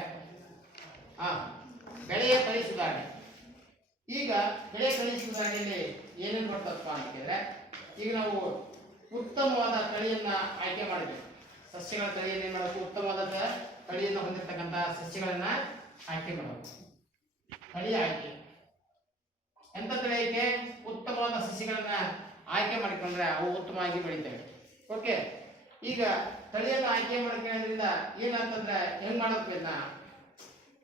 ಬೆಳೆಯ ತಳಿ ಸುಧಾರಣೆ. ಈಗ ಬೆಳೆ ತಳಿ ಸುಧಾರಣೆಯಲ್ಲಿ ಏನೇನು ಬರ್ತಪ್ಪ ಅಂತ ಕೇಳಿದ್ರೆ, ಈಗ ನಾವು ಉತ್ತಮವಾದ ತಳಿಯನ್ನ ಆಯ್ಕೆ ಮಾಡಬೇಕು. ಸಸ್ಯಗಳ ತಳಿಯನ್ನು ಏನ್ ಮಾಡಬೇಕು? ಉತ್ತಮವಾದ ತಳಿಯನ್ನು ಹೊಂದಿರತಕ್ಕಂಥ ಸಸ್ಯಗಳನ್ನ ಆಯ್ಕೆ ಮಾಡಬೇಕು. ತಳಿ ಆಯ್ಕೆ ಎಂತ ತಳಿ ಆಯ್ಕೆ? ಉತ್ತಮವಾದ ಸಸ್ಯಗಳನ್ನ ಆಯ್ಕೆ ಮಾಡಿಕೊಂಡ್ರೆ ಅವು ಉತ್ತಮವಾಗಿ ಬೆಳಿತವೆ. ಓಕೆ, ಈಗ ತಳಿಯನ್ನು ಆಯ್ಕೆ ಮಾಡ್ಕೊಳ್ಳೋದ್ರಿಂದ ಏನಂತಂದ್ರೆ ಹೆಂಗ್ ಮಾಡೋದು?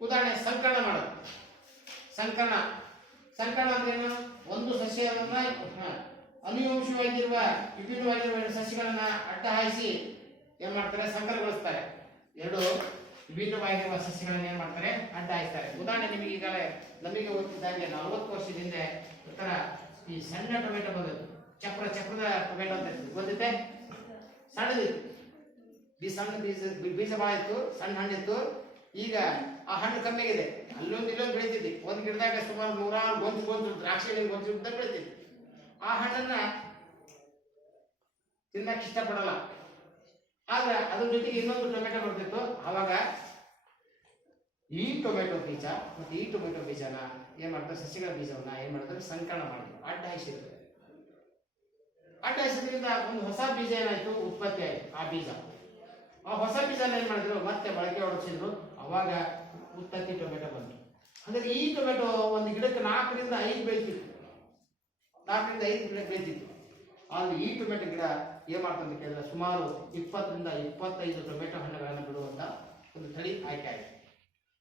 ಉದಾಹರಣೆ ಸಂಕಲನ ಮಾಡೋದು. ಸಂಕಲನ ಅಂದ್ರೆ ಏನು? ಒಂದು ಸಸ್ಯವನ್ನ ಅನುವಂಶಿಕವಾಗಿರುವ ವಿಭಿನ್ನವಾಗಿರುವ ಸಸ್ಯಗಳನ್ನ ಅಡ್ಡ ಹಾಯಿಸಿ ಏನ್ ಮಾಡ್ತಾರೆ? ಸಂಕರಗೊಳಿಸ್ತಾರೆ. ಎರಡು ವಿಭಿನ್ನವಾಗಿರುವ ಸಸ್ಯಗಳನ್ನು ಏನ್ ಮಾಡ್ತಾರೆ ಅಡ್ಡ ಹಾಯ್ತಾರೆ. ಉದಾಹರಣೆ ನಿಮಗೆ ಈಗಾಗಲೇ ನಮಗೆ ಗೊತ್ತಿದ್ದಂಗೆ 40 ವರ್ಷದ ಹಿಂದೆ ಉತ್ತರ ಈ ಸಣ್ಣ ಟೊಮೆಟೊ ಬಂದದ್ದು, ಚಪ್ರದ ಟೊಮೆಟೊ ಅಂತ ಗೊತ್ತಿತ್ತೆ, ಸಣ್ಣದಿತ್ತು, ಸಣ್ಣ ಬೀಜ ಭಾಳ ಇತ್ತು, ಸಣ್ಣ ಹಣ್ಣಿತ್ತು. ಈಗ ಆ ಹಣ್ಣು ಕಮ್ಮಿ ಆಗಿದೆ, ಅಲ್ಲೊಂದು ಇಲ್ಲೊಂದು ಬೆಳಿತಿದ್ವಿ. ಒಂದು ಗಿಡದಾಗ ಸುಮಾರು 100 ಗೊಂಚು ದ್ರಾಕ್ಷಿ ಗೊಂಚು ಬೆಳಿತಿದ್ವಿ. ಆ ಹಣ್ಣನ್ನ ತಿನ್ನಕ್ಕೆ ಇಷ್ಟಪಡಲ್ಲ. ಆದ್ರೆ ಅದ್ರ ಜೊತೆಗೆ ಇನ್ನೊಂದು ಟೊಮೆಟೊ ಬರ್ತಿತ್ತು. ಅವಾಗ ಈ ಟೊಮೆಟೊ ಬೀಜ ಮತ್ತೆ ಈ ಟೊಮೆಟೊ ಬೀಜನ ಏನ್ ಮಾಡ್ತಾರೆ, ಸಸಿಗಳ ಬೀಜವನ್ನ ಏನ್ ಮಾಡ್ತಾರೆ, ಸಂಕಲನ ಮಾಡಿದ್ರು, ಅಡ್ಡ ಹಾಯಿಸಿದ್ರು. ಅಡ್ಡ ಹಾಯಿಸಿದ್ರಿಂದ ಒಂದು ಹೊಸ ಬೀಜ ಏನಾಯ್ತು, ಉತ್ಪತ್ತಿ ಆಯ್ತು. ಆ ಹೊಸ ಬೀಜನ ಏನ್ ಮಾಡಿದ್ರು, ಮತ್ತೆ ಬಳಕೆ ಹೊಡಿಸಿದ್ರು. ಅವಾಗ ಉತ್ಪತ್ತಿ ಟೊಮೆಟೊ ಬಂತು. ಅಂದ್ರೆ ಈ ಟೊಮೆಟೊ ಒಂದು ಗಿಡಕ್ಕೆ 4 ರಿಂದ 5 ಬೆಳಿತಿತ್ತು, 4 ರಿಂದ 5 ಗಿಡ ಬೆಳಿತಿತ್ತು. ಆದ್ರೆ ಈ ಟೊಮೆಟೊ ಗಿಡ ಏನ್ ಮಾಡ್ತಂತ ಕೇಳಿದ್ರೆ ಸುಮಾರು 20 ರಿಂದ 25 ಟೊಮೆಟೊ ಹಣ್ಣುಗಳನ್ನು ಬಿಡುವಂತ ಒಂದು ತಳಿ ಆಯ್ಕೆ ಆಗಿದೆ.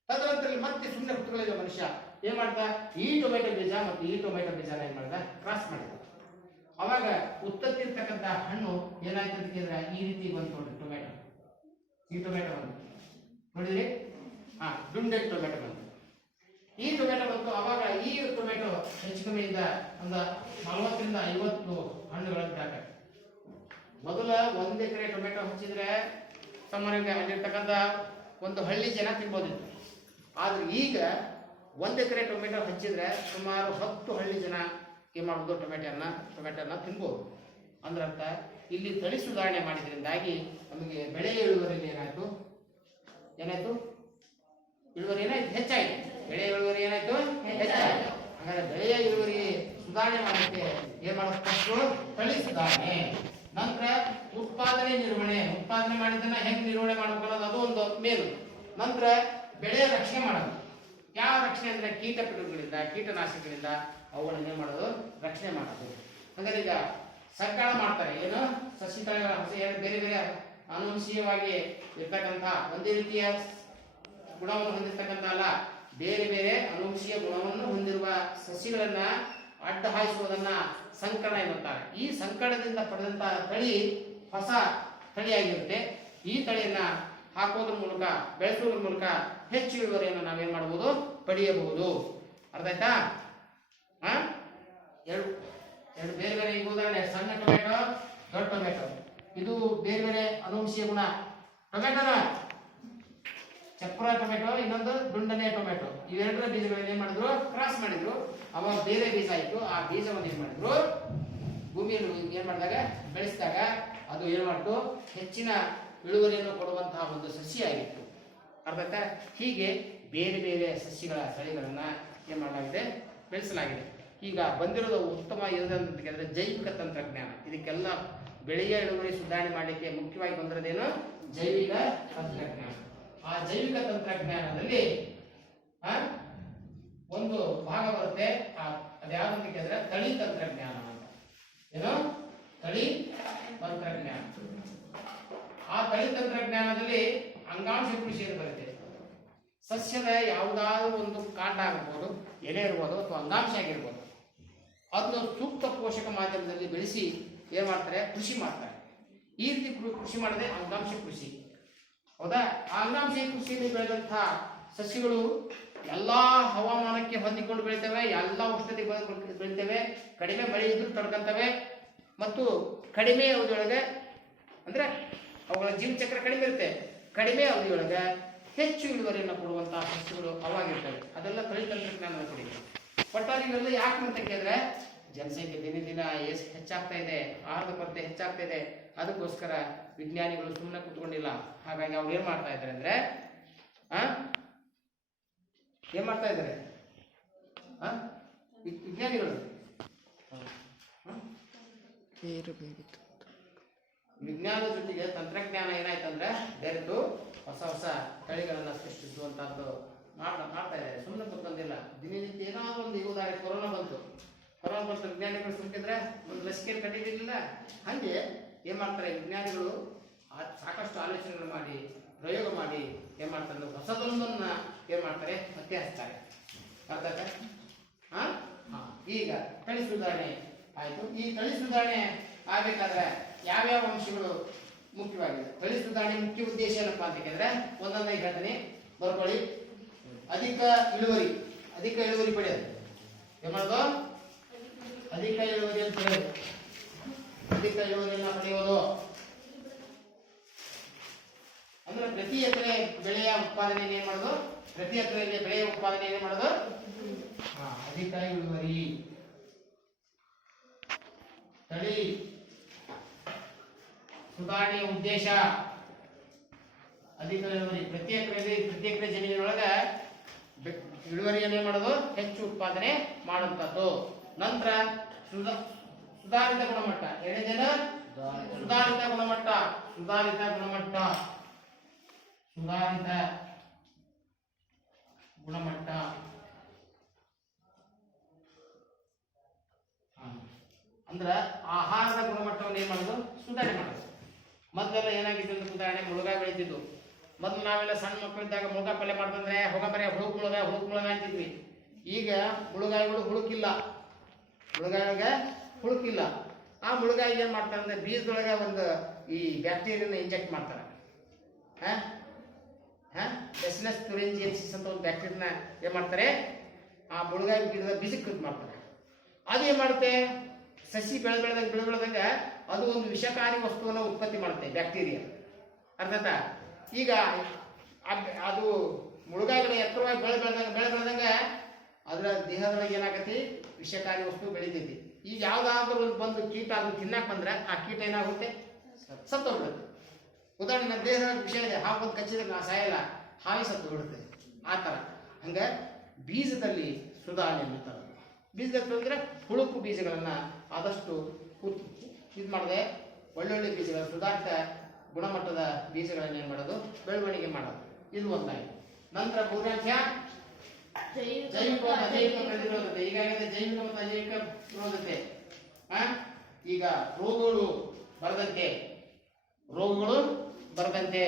ತದನಂತರ ಮತ್ತೆ ಸುಮ್ಮನೆ ಹುಟ್ಟುಗಳಿಲ್ಲ ಮನುಷ್ಯ ಏನ್ ಮಾಡ್ತಾ, ಈ ಟೊಮೆಟೊ ಬೀಜ ಮತ್ತು ಈ ಟೊಮೆಟೊ ಬೀಜನ ಏನ್ ಮಾಡ್ದ, ಕ್ರಾಸ್ ಮಾಡಿದ. ಅವಾಗ ಉತ್ಪತ್ತಿ ಇರ್ತಕ್ಕಂಥ ಹಣ್ಣು ಏನಾಯ್ತು ಅಂತ ಕೇಳಿದ್ರೆ ಈ ರೀತಿ ಬಂತು ನೋಡ್ರಿ, ಟೊಮೆಟೊ, ಈ ಟೊಮೆಟೊ ಬಂತು ನೋಡಿದ್ರಿ, ಡುಂಡೆ ಟೊಮೆಟೊ ಬಂತು, ಈ ಟೊಮೆಟೊ ಬಂತು. ಅವಾಗ ಈ ಟೊಮೆಟೊ ಹೆಚ್ಚು ಕಮ್ಮಿಯಿಂದ ಒಂದು 40 ರಿಂದ 50 ಹಣ್ಣುಗಳನ್ನು ಬಿಡಾಕ. ಮೊದಲ 1 ಎಕರೆ ಟೊಮೆಟೊ ಹಚ್ಚಿದ್ರೆ ಸಾಮಾನ್ಯವಾಗಿ ಅಲ್ಲಿರ್ತಕ್ಕಂಥ ಒಂದು ಹಳ್ಳಿ ಜನ ತಿನ್ಬೋದಿತ್ತು. ಆದ್ರೆ ಈಗ 1 ಎಕರೆ ಟೊಮೆಟೊ ಹಚ್ಚಿದ್ರೆ ಸುಮಾರು 10 ಹಳ್ಳಿ ಜನ ಏನ್ ಮಾಡ್ಬೋದು, ಟೊಮೆಟೊನ ತಿನ್ಬೋದು. ಅಂದ್ರರ್ಥ ಇಲ್ಲಿ ತಳಿ ಸುಧಾರಣೆ ಮಾಡಿದ್ರಿಂದಾಗಿ ನಮಗೆ ಬೆಳೆಯ ಇಳುವರಿಯಲ್ಲಿ ಏನಾಯ್ತು, ಇಳುವರಿ ಏನಾಯ್ತು, ಹೆಚ್ಚಾಯಿತು. ಬೆಳೆಯ ಇಳುವರಿ ಏನಾಯ್ತು, ಹೆಚ್ಚಾಯಿತು. ಹಾಗಾದ್ರೆ ಬೆಳೆಯ ಇಳುವರಿ ಸುಧಾರಣೆ ಮಾಡಲಿಕ್ಕೆ ಏನ್ ಮಾಡಬೇಕು, ತಳಿ ಸುಧಾರಣೆ. ನಂತರ ಉತ್ಪಾದನೆ ಮಾಡಿದ್ದನ್ನ ಹೆಂಗ್ ನಿರ್ವಹಣೆ ಮಾಡಬೇಕು ಅನ್ನೋದು ಅದು ಒಂದು ಮೇಲು. ನಂತರ ಬೆಳೆಯ ರಕ್ಷಣೆ ಮಾಡೋದು. ಯಾವ ರಕ್ಷಣೆ ಅಂದ್ರೆ ಕೀಟನಾಶಕಗಳಿಂದ ಅವುಗಳನ್ನ ಏನ್ ಮಾಡೋದು, ರಕ್ಷಣೆ ಮಾಡೋದು. ಅಂದ್ರೆ ಈಗ ಸರ್ಕಾರ ಮಾಡ್ತಾರೆ ಏನು, ಸಸಿ ತಳಿಗಳ ಬೇರೆ ಬೇರೆ ಅನುವಂಶೀಯವಾಗಿ ಇರ್ತಕ್ಕಂಥ ಒಂದೇ ರೀತಿಯ ಗುಣವನ್ನು ಹೊಂದಿರತಕ್ಕಂಥ ಅಲ್ಲ, ಬೇರೆ ಬೇರೆ ಅನುವಂಶೀಯ ಗುಣವನ್ನು ಹೊಂದಿರುವ ಸಸಿಗಳನ್ನ ಅಡ್ಡ ಹಾಯಿಸುವುದನ್ನ ಸಂಕರಣ ಎನ್ನುತ್ತಾರೆ. ಈ ಸಂಕರಣದಿಂದ ಪಡೆದಂತ ತಳಿ ಹೊಸ ತಳಿಯಾಗಿರುತ್ತೆ. ಈ ತಳಿಯನ್ನ ಹಾಕೋದ್ರ ಮೂಲಕ, ಬೆಳೆಸೋದ್ರ ಮೂಲಕ ಹೆಚ್ಚು ಇಳುವರಿಯನ್ನು ನಾವೇನ್ ಮಾಡಬಹುದು, ಪಡೆಯಬಹುದು. ಅರ್ಥ ಆಯ್ತಾ? ಎರಡು ಬೇರೆ ಬೇರೆ, ಈಗ ಉದಾಹರಣೆ ಸಣ್ಣ ಟೊಮೆಟೊ, ದೊಡ್ಡ ಟೊಮೆಟೊ, ಇದು ಬೇರೆ ಬೇರೆ ಅನುವಂಶೀಯ ಗುಣ. ಟೊಮೆಟೊನ ಚಪ್ರ ಟೊಮೆಟೊ, ಇನ್ನೊಂದು ದುಂಡನೆ ಟೊಮೆಟೊ, ಇವೆರಡರ ಬೀಜಗಳನ್ನ ಏನ್ ಮಾಡಿದ್ರು, ಕ್ರಾಸ್ ಮಾಡಿದ್ರು. ಅವಾಗ ಬೇರೆ ಬೀಜ ಆಯ್ತು. ಆ ಬೀಜವನ್ನು ಏನ್ ಮಾಡಿದ್ರು, ಭೂಮಿಯನ್ನು ಏನ್ ಮಾಡಿದಾಗ ಬೆಳೆಸಿದಾಗ ಅದು ಏನ್ ಮಾಡ್ತು, ಹೆಚ್ಚಿನ ಇಳುವರಿಯನ್ನು ಕೊಡುವಂತಹ ಒಂದು ಸಸ್ಯ ಆಗಿತ್ತು. ಅರ್ಥ ಆಯ್ತಾ? ಹೀಗೆ ಬೇರೆ ಬೇರೆ ಸಸ್ಯಗಳ ತಳಿಗಳನ್ನ ಏನ್ ಮಾಡಲಾಗಿದೆ, ಬೆಳೆಸಲಾಗಿದೆ. ಈಗ ಬಂದಿರೋದು ಉತ್ತಮ ಇರೋದಂತ ಕೇಳಿದ್ರೆ ಜೈವಿಕ ತಂತ್ರಜ್ಞಾನ. ಇದಕ್ಕೆಲ್ಲ ಬೆಳೆಯ ಇಳುವರಿ ಸುಧಾರಣೆ ಮಾಡಲಿಕ್ಕೆ ಮುಖ್ಯವಾಗಿ ಬಂದಿರೋದೇನು, ಜೈವಿಕ ತಂತ್ರಜ್ಞಾನ. ಆ ಜೈವಿಕ ತಂತ್ರಜ್ಞಾನದಲ್ಲಿ ಒಂದು ಭಾಗ ಬರುತ್ತೆ. ಅದ್ಯಾವುದಂತ ಕೇಳಿದ್ರೆ ತಳಿ ತಂತ್ರಜ್ಞಾನ ಅಂತ. ಏನು, ತಳಿ ತಂತ್ರಜ್ಞಾನ. ಆ ತಳಿ ತಂತ್ರಜ್ಞಾನದಲ್ಲಿ ಅಂಗಾಂಶ ಕೃಷಿ ಅಂತ ಬರುತ್ತೆ. ಸಸ್ಯದ ಯಾವುದಾದ್ರೂ ಒಂದು ಕಾಂಡ ಆಗಿರ್ಬೋದು, ಎಲೆ ಇರ್ಬೋದು, ಅಥವಾ ಅಂಗಾಂಶ ಆಗಿರ್ಬೋದು, ಅದನ್ನು ಸೂಕ್ತ ಪೋಷಕ ಮಾಧ್ಯಮದಲ್ಲಿ ಬೆಳೆಸಿ ಏನ್ ಮಾಡ್ತಾರೆ, ಕೃಷಿ ಮಾಡ್ತಾರೆ. ಈ ರೀತಿ ಕೃಷಿ ಮಾಡಿದ್ರೆ ಅಂಗಾಂಶ ಕೃಷಿ. ಹೌದಾ? ಆ ಅಂಗಾಂಶ ಕೃಷಿಯಲ್ಲಿ ಬೆಳೆದಂತಹ ಸಸ್ಯಗಳು ಎಲ್ಲಾ ಹವಾಮಾನಕ್ಕೆ ಹೊಂದಿಕೊಂಡು ಬೆಳಿತವೆ, ಎಲ್ಲಾ ಉಷ್ಣತೆ ಬೆಳಿತವೆ, ಕಡಿಮೆ ಮಳೆ ಇದ್ರೂ ತಡ್ಕೊಂತವೆ, ಮತ್ತು ಕಡಿಮೆ ಅವಧಿಯೊಳಗೆ ಅಂದ್ರೆ ಅವುಗಳ ಜೀವಚಕ್ರ ಕಡಿಮೆ ಇರುತ್ತೆ. ಕಡಿಮೆ ಅವಧಿಯೊಳಗೆ ಹೆಚ್ಚು ಇಳುವರಿಯನ್ನು ಕೊಡುವಂತಹ ಸಸ್ಯಗಳು ಅವಾಗಿರ್ತವೆ. ಅದೆಲ್ಲ ತಳಿ ತಂತ್ರಜ್ಞಾನದ ಕುರಿತು. ಒಟ್ಟಾರೆ ಇವೆಲ್ಲ ಯಾಕೆ ಅಂತ ಕೇಳಿದ್ರೆ ಜನಸಂಖ್ಯೆ ದಿನ ಹೆಚ್ಚಾಗ್ತಾ ಇದೆ, ಆಹಾರದ ಕೊರತೆ ಹೆಚ್ಚಾಗ್ತಾ ಇದೆ. ಅದಕ್ಕೋಸ್ಕರ ವಿಜ್ಞಾನಿಗಳು ಸುಮ್ಮನೆ ಕೂತ್ಕೊಂಡಿಲ್ಲ. ಹಾಗಾಗಿ ಅವ್ರು ಏನ್ ಮಾಡ್ತಾ ಇದ್ದಾರೆ ಅಂದ್ರೆ ವಿಜ್ಞಾನಿಗಳು ವಿಜ್ಞಾನದ ಜೊತೆಗೆ ತಂತ್ರಜ್ಞಾನ ಏನಾಯ್ತಂದ್ರೆ ಬೆರೆತು ಹೊಸ ಹೊಸ ತಳಿಗಳನ್ನ ಸೃಷ್ಟಿಸುವಂತಹದ್ದು ಮಾಡ್ತಾ ಇದ್ದಾರೆ. ಸುಮ್ಮನೆ ಗೊತ್ತಂದಿಲ್ಲ. ದಿನನಿತ್ಯ ಏನಾದ್ರು ಒಂದು ಉದಾಹರಣೆ ಕೊರೋನಾ ಬಂತು, ವಿಜ್ಞಾನಿಗಳು ಸುಮ್ಕಿದ್ರೆ ಒಂದು ಲಸಿಕೆ ಕಂಡಿರಲಿಲ್ಲ. ಹಂಗೆ ಏನ್ ಮಾಡ್ತಾರೆ ವಿಜ್ಞಾನಿಗಳು, ಸಾಕಷ್ಟು ಆಲೋಚನೆಗಳು ಮಾಡಿ ಪ್ರಯೋಗ ಮಾಡಿ ಏನ್ ಮಾಡ್ತಾರೆ, ಹೊಸದೊಂದನ್ನ ಏನ್ ಮಾಡ್ತಾರೆ, ಪತ್ತೆ ಹಚ್ತಾರೆ. ಅರ್ಥಾತ? ಈಗ ತಳಿ ಸುಧಾರಣೆ ಆಯ್ತು. ಈ ತಳಿ ಸುಧಾರಣೆ ಆಗ್ಬೇಕಾದ್ರೆ ಯಾವ್ಯಾವ ಅಂಶಗಳು ಮುಖ್ಯವಾಗಿದೆ. ತಳಿ ಸುಧಾರಣೆ ಮುಖ್ಯ ಉದ್ದೇಶ ಏನಪ್ಪಾ ಅಂತ ಕೇಳಿದ್ರೆ ಒಂದೊಂದೇ ಘಟನೆ ಬರ್ಕೊಳ್ಳಿ. ಅಧಿಕ ಇಳುವರಿ ಪಡೆಯೋದು. ಏನ್ ಮಾಡೋದು? ಅಧಿಕ ಇಳುವರಿ ಅಂತ ಹೇಳೋದು. ಅಧಿಕ ಇಳುವರಿಯನ್ನ ಪಡೆಯೋದು ಅಂದ್ರೆ ಪ್ರತಿ ಎಕರೆ ಬೆಳೆಯ ಉತ್ಪಾದನೆ ಏನ್ ಮಾಡೋದು? ಪ್ರತಿ ಎಕರೆಗೆ ಬೆಳೆಯ ಉತ್ಪಾದನೆ ಏನ್ ಮಾಡೋದು? ಅಧಿಕ ಇಳುವರಿ. ತಳಿ ಸುಧಾರಣೆಯ ಉದ್ದೇಶ ಅಧಿಕ ಇಳುವರಿ. ಪ್ರತಿ ಎಕರೆ ಜಮೀನಿನೊಳಗ ಇಳುವರಿಯನ್ನು ಏನ್ ಮಾಡೋದು? ಹೆಚ್ಚು ಉತ್ಪಾದನೆ ಮಾಡುವಂತದ್ದು. ನಂತರ ಸುಧಾರಿತ ಗುಣಮಟ್ಟ. ಎರಡನೇದೇನು? ಸುಧಾರಿತ ಗುಣಮಟ್ಟ. ಅಂದ್ರ ಆಹಾರದ ಗುಣಮಟ್ಟವನ್ನು ಏನ್ ಮಾಡೋದು? ಸುಧಾರಣೆ ಮಾಡೋದು. ಮೊದಲೆಲ್ಲ ಏನಾಗಿತ್ತು ಅಂದ್ರೆ ಉದಾಹರಣೆ ಮುಳುಗಾಯಿ ಬೆಳಿತಿದ್ದು. ಮೊದಲು ನಾವೆಲ್ಲ ಸಣ್ಣ ಮಕ್ಕಳಿದ್ದಾಗ ಮುಳುಗಾಯಿ ಪಲ್ಯ ಮಾಡ್ತಂದ್ರೆ ಹೋಗಬರೇ ಹುಳುಕ್ ಮುಳುಗಾಯಿ ಅಂತಿದ್ವಿ. ಈಗ ಮುಳುಗಾಯಿಗಳು ಹುಳುಕಿಲ್ಲ. ಆ ಮುಳುಗಾಯಿಗೆ ಏನ್ ಮಾಡ್ತಾರೆ ಅಂದ್ರೆ ಬೀಜದೊಳಗೆ ಒಂದು ಈ ಬ್ಯಾಕ್ಟೀರಿಯಾನ ಇಂಜೆಕ್ಟ್ ಮಾಡ್ತಾರೆ. ಎಸ್ನೆಸ್ ತುರಿಂಜಿಯನ್ಸಿಸ್ ಅಂತ ಒಂದು ಬ್ಯಾಕ್ಟೀರಿಯಾನ ಏನ್ ಮಾಡ್ತಾರೆ ಆ ಮುಳುಗಾಯಿ ಗಿಡದ ಬೀಜಕ್ಕೆ ಮಾಡ್ತಾರೆ. ಅದು ಏನ್ ಮಾಡುತ್ತೆ? ಸಸಿ ಬೆಳೆದಂಗೆ ಅದು ಒಂದು ವಿಷಕಾರಿ ವಸ್ತುವನ್ನು ಉತ್ಪತ್ತಿ ಮಾಡುತ್ತೆ, ಬ್ಯಾಕ್ಟೀರಿಯಾ. ಅರ್ಥಾತ? ಈಗ ಅದು ಮುಳುಗಾಯಿಗಳ ಎತ್ತರವಾಗಿ ಬೆಳೆದಂಗೆ ಅದರ ದೇಹದೊಳಗೆ ಏನಾಗತಿ? ವಿಷಕಾರಿ ವಸ್ತು ಬೆಳಿತೈತಿ. ಈಗ ಯಾವ್ದಾದ್ರೂ ಒಂದು ಬಂದು ಕೀಟ ಅದು ತಿನ್ನಕ್ ಬಂದ್ರೆ ಆ ಕೀಟ ಏನಾಗುತ್ತೆ? ಸತ್ತೋಗ್ಬಿಡುತ್ತೆ. ಉದಾಹರಣೆ ನನ್ನ ದೇಹದ ವಿಷಯ ಇದೆ, ಹಾವು ಬಂದು ಕಚ್ಚಿದ್ರೆ ನಾ ಸಾಯಲ್ಲ, ಹಾವಿ ಸತ್ತು ಬಿಡುತ್ತೆ. ಆ ಥರ ಹಂಗೆ ಬೀಜದಲ್ಲಿ ಸುಧಾರಣೆ ತರೋದು. ಬೀಜದಲ್ಲಿ ಅಂದ್ರೆ ಹುಳುಕು ಬೀಜಗಳನ್ನ ಆದಷ್ಟು ಇದು ಮಾಡದೆ ಒಳ್ಳೊಳ್ಳೆ ಬೀಜಗಳ ಸುಧಾರಿತ ಗುಣಮಟ್ಟದ ಬೀಜಗಳನ್ನು ಏನ್ ಮಾಡೋದು? ಬೆಳವಣಿಗೆ ಮಾಡೋದು. ಇದು ಒಂದಾಗಿದೆ. ನಂತರ ಮೂರನೇ ಜೈವಿಕ ಅಜೈವಿಕ ಪ್ರತಿರೋಧತೆ. ಈಗಾಗಲೇ ಜೈವಿಕ ಮತ್ತು ಅಜೈವಿಕ ವಿರೋಧತೆ. ಈಗ ರೋಗಗಳು ಬರದಂತೆ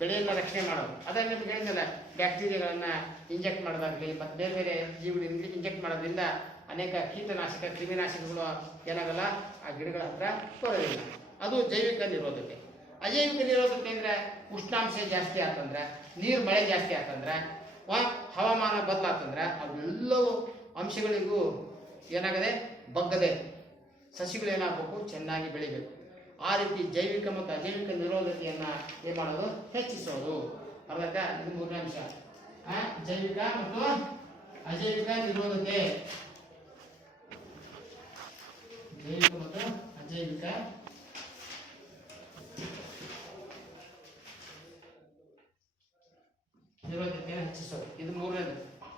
ಬೆಳೆಯನ್ನ ರಕ್ಷಣೆ ಮಾಡೋದು. ಅದನ್ನ ನಿಮ್ಗೆ ಹೇಳಿದ್ನಲ್ಲ, ಬ್ಯಾಕ್ಟೀರಿಯಾಗಳನ್ನ ಇಂಜೆಕ್ಟ್ ಮಾಡೋದಾಗ್ಲಿ ಮತ್ತೆ ಬೇರೆ ಬೇರೆ ಜೀವಿಗಳಿಗೆ ಇಂಜೆಕ್ಟ್ ಮಾಡೋದ್ರಿಂದ ಅನೇಕ ಕೀಟನಾಶಕ ಕ್ರಿಮಿನಾಶಕಗಳು ಏನಾಗಲ್ಲ ಆ ಗಿಡಗಳ ಹತ್ರ ಬರೋದಿಲ್ಲ. ಅದು ಜೈವಿಕ ನಿರೋಧತೆ. ಅಜೈವಿಕ ನಿರೋಧತೆ ಅಂದ್ರೆ ಉಷ್ಣಾಂಶ ಜಾಸ್ತಿ ಆತಂದ್ರೆ, ಮಳೆ ಜಾಸ್ತಿ ಆತಂದ್ರೆ, ಹವಾಮಾನ ಬದಲಾತಂದ್ರೆ ಅವೆಲ್ಲವೂ ಅಂಶಗಳಿಗೂ ಏನಾಗದೆ ಬಗ್ಗದೆ ಸಸಿಗಳು ಏನಾಗಬೇಕು? ಚೆನ್ನಾಗಿ ಬೆಳಿಬೇಕು. ಆ ರೀತಿ ಜೈವಿಕ ಮತ್ತು ಅಜೈವಿಕ ನಿರೋಧತೆಯನ್ನ ಏನ್ ಮಾಡೋದು? ಹೆಚ್ಚಿಸೋದು. ಅರ್ಥ? ಇದು ಮೂರನೇ ಅಂಶ. ಜೈವಿಕ ಮತ್ತು ಅಜೈವಿಕ ನಿರೋಧತೆ. ಜೈವಿಕ ಮತ್ತು ಅಜೈವಿಕ ನಿರೋಧತೆಯನ್ನು ಹೆಚ್ಚಿಸೋದು. ಇದು ಮೂರನೇದು.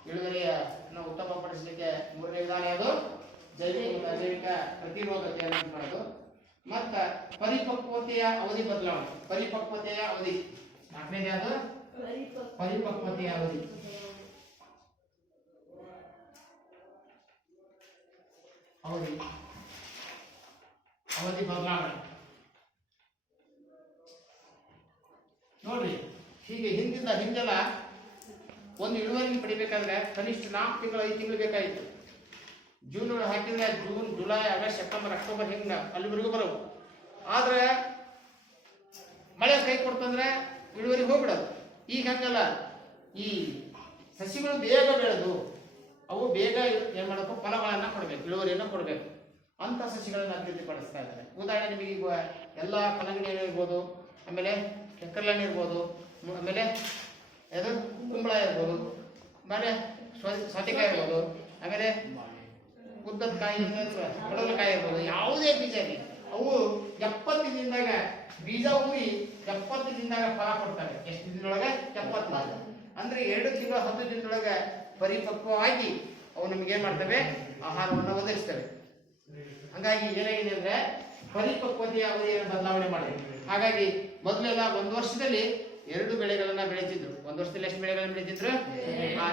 ಇಳುವರಿಯನ್ನು ಉತ್ತಮಪಡಿಸಲಿಕ್ಕೆ ಮೂರನೇ ವಿಧಾನ ಯಾವುದು? ಜೈವಿಕ ಮತ್ತು ಅಜೈವಿಕ ಪ್ರತಿರೋಧತೆಯನ್ನು ಮಾಡೋದು. ಮತ್ತ ಪರಿಪಕ್ವತೆಯ ಅವಧಿ ಬದಲಾವಣೆ. ಪರಿಪಕ್ವತೆಯ ಅವಧಿ ನಾಲ್ಕನೇದು ಯಾವುದು? ಪರಿಪಕ್ವತೆಯ ಅವಧಿ. ಅವಧಿ ಬದಲಾವಣೆ ನೋಡ್ರಿ. ಹೀಗೆ ಹಿಂದೆಲ್ಲ ಒಂದು ಇಳುವರಿ ಪಡಿಬೇಕಾದ್ರೆ ಕನಿಷ್ಠ 4 ತಿಂಗಳು 5 ತಿಂಗಳು ಬೇಕಾಗಿತ್ತು. ಜೂನ್ ಒಳಗೆ ಹಾಕಿದ್ರೆ June, July, August, September, October ಹಿಂಗ ಅಲ್ಲಿವರೆಗೂ ಬರೋವು. ಆದ್ರೆ ಮಳೆ ಕೈ ಕೊಡ್ತಂದ್ರೆ ಇಳುವರಿ ಹೋಗ್ಬಿಡೋದು. ಈಗ ಹಂಗಲ್ಲ. ಈ ಸಸಿಗಳು ಬೇಗ ಬೆಳೆದು ಅವು ಬೇಗ ಏನ್ ಮಾಡಬೇಕು? ಫಲಗಳನ್ನ ಕೊಡ್ಬೇಕು, ಇಳುವರಿಯನ್ನು ಕೊಡ್ಬೇಕು. ಅಂತ ಸಸಿಗಳನ್ನ ಅಭಿವೃದ್ಧಿ ಪಡಿಸ್ತಾ ಇದ್ದಾರೆ. ಉದಾಹರಣೆ ನಿಮಗೆ ಈಗ ಎಲ್ಲ ಕಲ್ಲಂಗಡಿ ಇರ್ಬೋದು, ಆಮೇಲೆ ಕೆಕ್ಕರ್ಲಣ್ಣು ಇರ್ಬೋದು, ಆಮೇಲೆ ಅದು ಕುಂಬಳ ಇರ್ಬೋದು, ಆಮೇಲೆ ಸೌತೆಕಾಯಿ ಇರ್ಬೋದು, ಆಮೇಲೆ ಉದ್ದದ ಕಾಯಿ ಪಡವಲಕಾಯಿ ಇರ್ಬೋದು, ಯಾವುದೇ ಬೀಜ ಇರಲಿ ಅವು 70 ದಿನದಾಗ ಬೀಜ ಊರಿ 70 ದಿನದಾಗ ಫಲ ಕೊಡ್ತವೆ. ಎಷ್ಟು ದಿನದೊಳಗೆ? 70. ಅಂದ್ರೆ 2 ತಿಂಗಳು 10 ದಿನದೊಳಗೆ ಪರಿಪಕ್ವವಾಗಿ ಅವು ನಮ್ಗೆ ಏನ್ ಮಾಡ್ತವೆ? ಆಹಾರವನ್ನು ಒದಗಿಸ್ತವೆ. ಹಂಗಾಗಿ ಏನಾಗಿದೆ ಅಂದ್ರೆ ಪರಿಪಕ್ವತೆಯ ಅವಧಿಯನ್ನು ಬದಲಾವಣೆ ಮಾಡಿದೆ. ಹಾಗಾಗಿ ಮೊದಲೆಲ್ಲ 1 ವರ್ಷದಲ್ಲಿ 2 ಬೆಳೆಗಳನ್ನ ಬೆಳೀತಿದ್ರು. 1 ವರ್ಷದಲ್ಲಿ ಎಷ್ಟು ಬೆಳೆಗಳನ್ನ ಬೆಳೀತಿದ್ರು?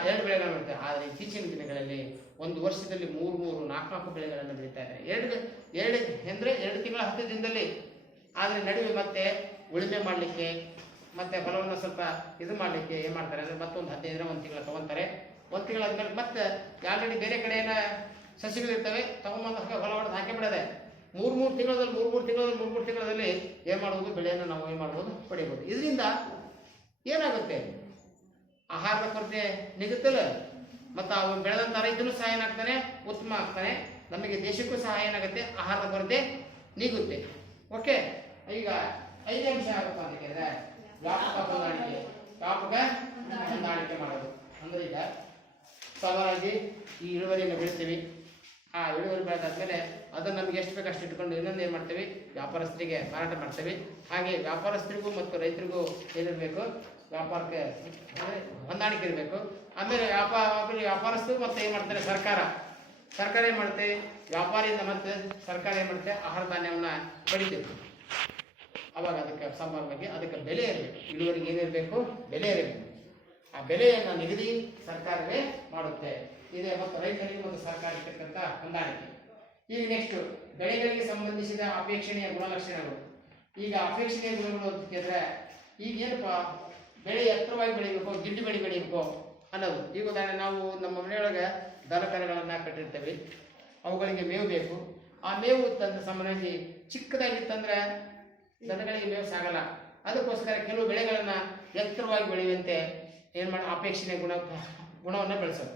2 ಬೆಳೆಗಳನ್ನ ಬೆಳೀತಾರೆ. ಆದ್ರೆ ಇತ್ತೀಚಿನ ದಿನಗಳಲ್ಲಿ 1 ವರ್ಷದಲ್ಲಿ 3, 4 ಬೆಳೆಗಳನ್ನು ಬೆಳೀತಾ ಇದ್ದಾರೆ. 2 ಅಂದ್ರೆ 2 ತಿಂಗಳ 10 ದಿನದಲ್ಲಿ. ಆದ್ರೆ ನಡುವೆ ಮತ್ತೆ ಉಳುಮೆ ಮಾಡ್ಲಿಕ್ಕೆ ಮತ್ತೆ ಫಲವನ್ನು ಸ್ವಲ್ಪ ಇದು ಮಾಡ್ಲಿಕ್ಕೆ ಏನ್ ಮಾಡ್ತಾರೆ ಅಂದ್ರೆ ಮತ್ತೊಂದು 15 ದಿನ 1 ತಿಂಗಳ ತಗೊಂತಾರೆ. 1 ತಿಂಗಳಾದ್ಮೇಲೆ ಮತ್ತೆ ಆಲ್ರೆಡಿ ಬೇರೆ ಕಡೆಯನ್ನ ಸಸಿಗಳು ಇರ್ತವೆ, ತಗೊಂಬಂದ ಹೊಲ ಹೊಡೆದು ಹಾಕಿ ಬಿಡದೆ. ಮೂರು ತಿಂಗಳಲ್ಲಿ ಏನು ಮಾಡ್ಬೋದು, ಬೆಳೆಯನ್ನು ನಾವು ಏನು ಮಾಡ್ಬೋದು, ಪಡಿಬೋದು. ಇದರಿಂದ ಏನಾಗುತ್ತೆ, ಆಹಾರದ ಕೊರತೆ ನಿಗುತ್ತಲ್ಲ, ಮತ್ತು ಅವು ಬೆಳೆದಂಥ ರೈತನು ಸಹ ಏನಾಗ್ತಾನೆ, ಉತ್ತಮ ಆಗ್ತಾನೆ, ನಮಗೆ ದೇಶಕ್ಕೂ ಸಹ ಏನಾಗುತ್ತೆ, ಆಹಾರದ ಕೊರತೆ ನೀಗುತ್ತೆ. ಓಕೆ, ಈಗ 5ನೇ ಅಂಶ ಯಾವಪ್ಪ ಅಂತ ಕೇಳಿದ್ರೆ ವ್ಯಾಪಕ ಹೊಂದಾಣಿಕೆ ಮಾಡೋದು. ಅಂದ್ರೆ ಈಗ ಸಾಮಾನ್ಯವಾಗಿ ಈ ಇಳುವರಿಯನ್ನು ಬೆಳಿತೀವಿ, ಆ ಇಳುವರಿ ಬೆಳೆದಾದ್ಮೇಲೆ ಅದನ್ನು ನಮ್ಗೆ ಎಷ್ಟು ಬೇಕು ಅಷ್ಟು ಇಟ್ಕೊಂಡು ಇನ್ನೊಂದು ಏನು ಮಾಡ್ತೀವಿ, ವ್ಯಾಪಾರಸ್ಥರಿಗೆ ಮಾರಾಟ ಮಾಡ್ತೀವಿ. ಹಾಗೆ ವ್ಯಾಪಾರಸ್ಥರಿಗೂ ಮತ್ತು ರೈತರಿಗೂ ಏನಿರಬೇಕು, ವ್ಯಾಪಾರಕ್ಕೆ ಹೊಂದಾಣಿಕೆ ಇರಬೇಕು. ಆಮೇಲೆ ವ್ಯಾಪಾರಸ್ಥರು ಮತ್ತೆ ಏನು ಮಾಡ್ತಾರೆ, ಸರ್ಕಾರ ಏನು ಮಾಡುತ್ತೆ, ವ್ಯಾಪಾರಿಯಿಂದ ಮತ್ತೆ ಸರ್ಕಾರ ಏನು ಮಾಡುತ್ತೆ, ಆಹಾರ ಧಾನ್ಯವನ್ನು ಪಡಿತೀವಿ. ಅವಾಗ ಅದಕ್ಕೆ ಸಂಬಂಧವಾಗಿ ಅದಕ್ಕೆ ಬೆಲೆ ಇರಬೇಕು, ಇಳುವರಿಗೆ ಏನಿರಬೇಕು, ಬೆಲೆ ಇರಬೇಕು. ಆ ಬೆಲೆಯನ್ನು ನಿಗದಿ ಸರ್ಕಾರವೇ ಮಾಡುತ್ತೆ. ಇದೆ ಮತ್ತು ರೈತರಿಗೆ ಮತ್ತು ಸರ್ಕಾರ ಇರ್ತಕ್ಕಂಥ ಹೊಂದಾಣಿಕೆ. ಈಗ ನೆಕ್ಸ್ಟ್ ಬೆಳೆಗಳಿಗೆ ಸಂಬಂಧಿಸಿದ ಅಪೇಕ್ಷಣೀಯ ಗುಣಲಕ್ಷಣಗಳು. ಈಗ ಅಪೇಕ್ಷಣೀಯ ಗುಣಗಳು ಅಂತ ಕೇಳಿದ್ರೆ ಈಗ ಏನಪ್ಪ, ಬೆಳೆ ಎತ್ತರವಾಗಿ ಬೆಳಿಬೇಕು, ಗಿಡ್ಡಿ ಬೆಳಿಬೇಕು ಅನ್ನೋದು. ಈಗ ಉದಾಹರಣೆ ನಾವು ನಮ್ಮ ಮನೆಯೊಳಗೆ ದನಕರುಗಳನ್ನು ಕಟ್ಟಿರ್ತೇವೆ, ಅವುಗಳಿಗೆ ಮೇವು ಬೇಕು. ಆ ಮೇವು ತಂದ ಸಾಮಾನ್ಯವಾಗಿ ಚಿಕ್ಕದಾಗಿತ್ತಂದ್ರೆ ದನಗಳಿಗೆ ಮೇವು ಸಾಗಲ್ಲ. ಅದಕ್ಕೋಸ್ಕರ ಕೆಲವು ಬೆಳೆಗಳನ್ನು ಎತ್ತರವಾಗಿ ಬೆಳೆಯುವಂತೆ ಏನು ಮಾಡಿ ಅಪೇಕ್ಷಣೀಯ ಗುಣವನ್ನು ಬೆಳೆಸೋದು.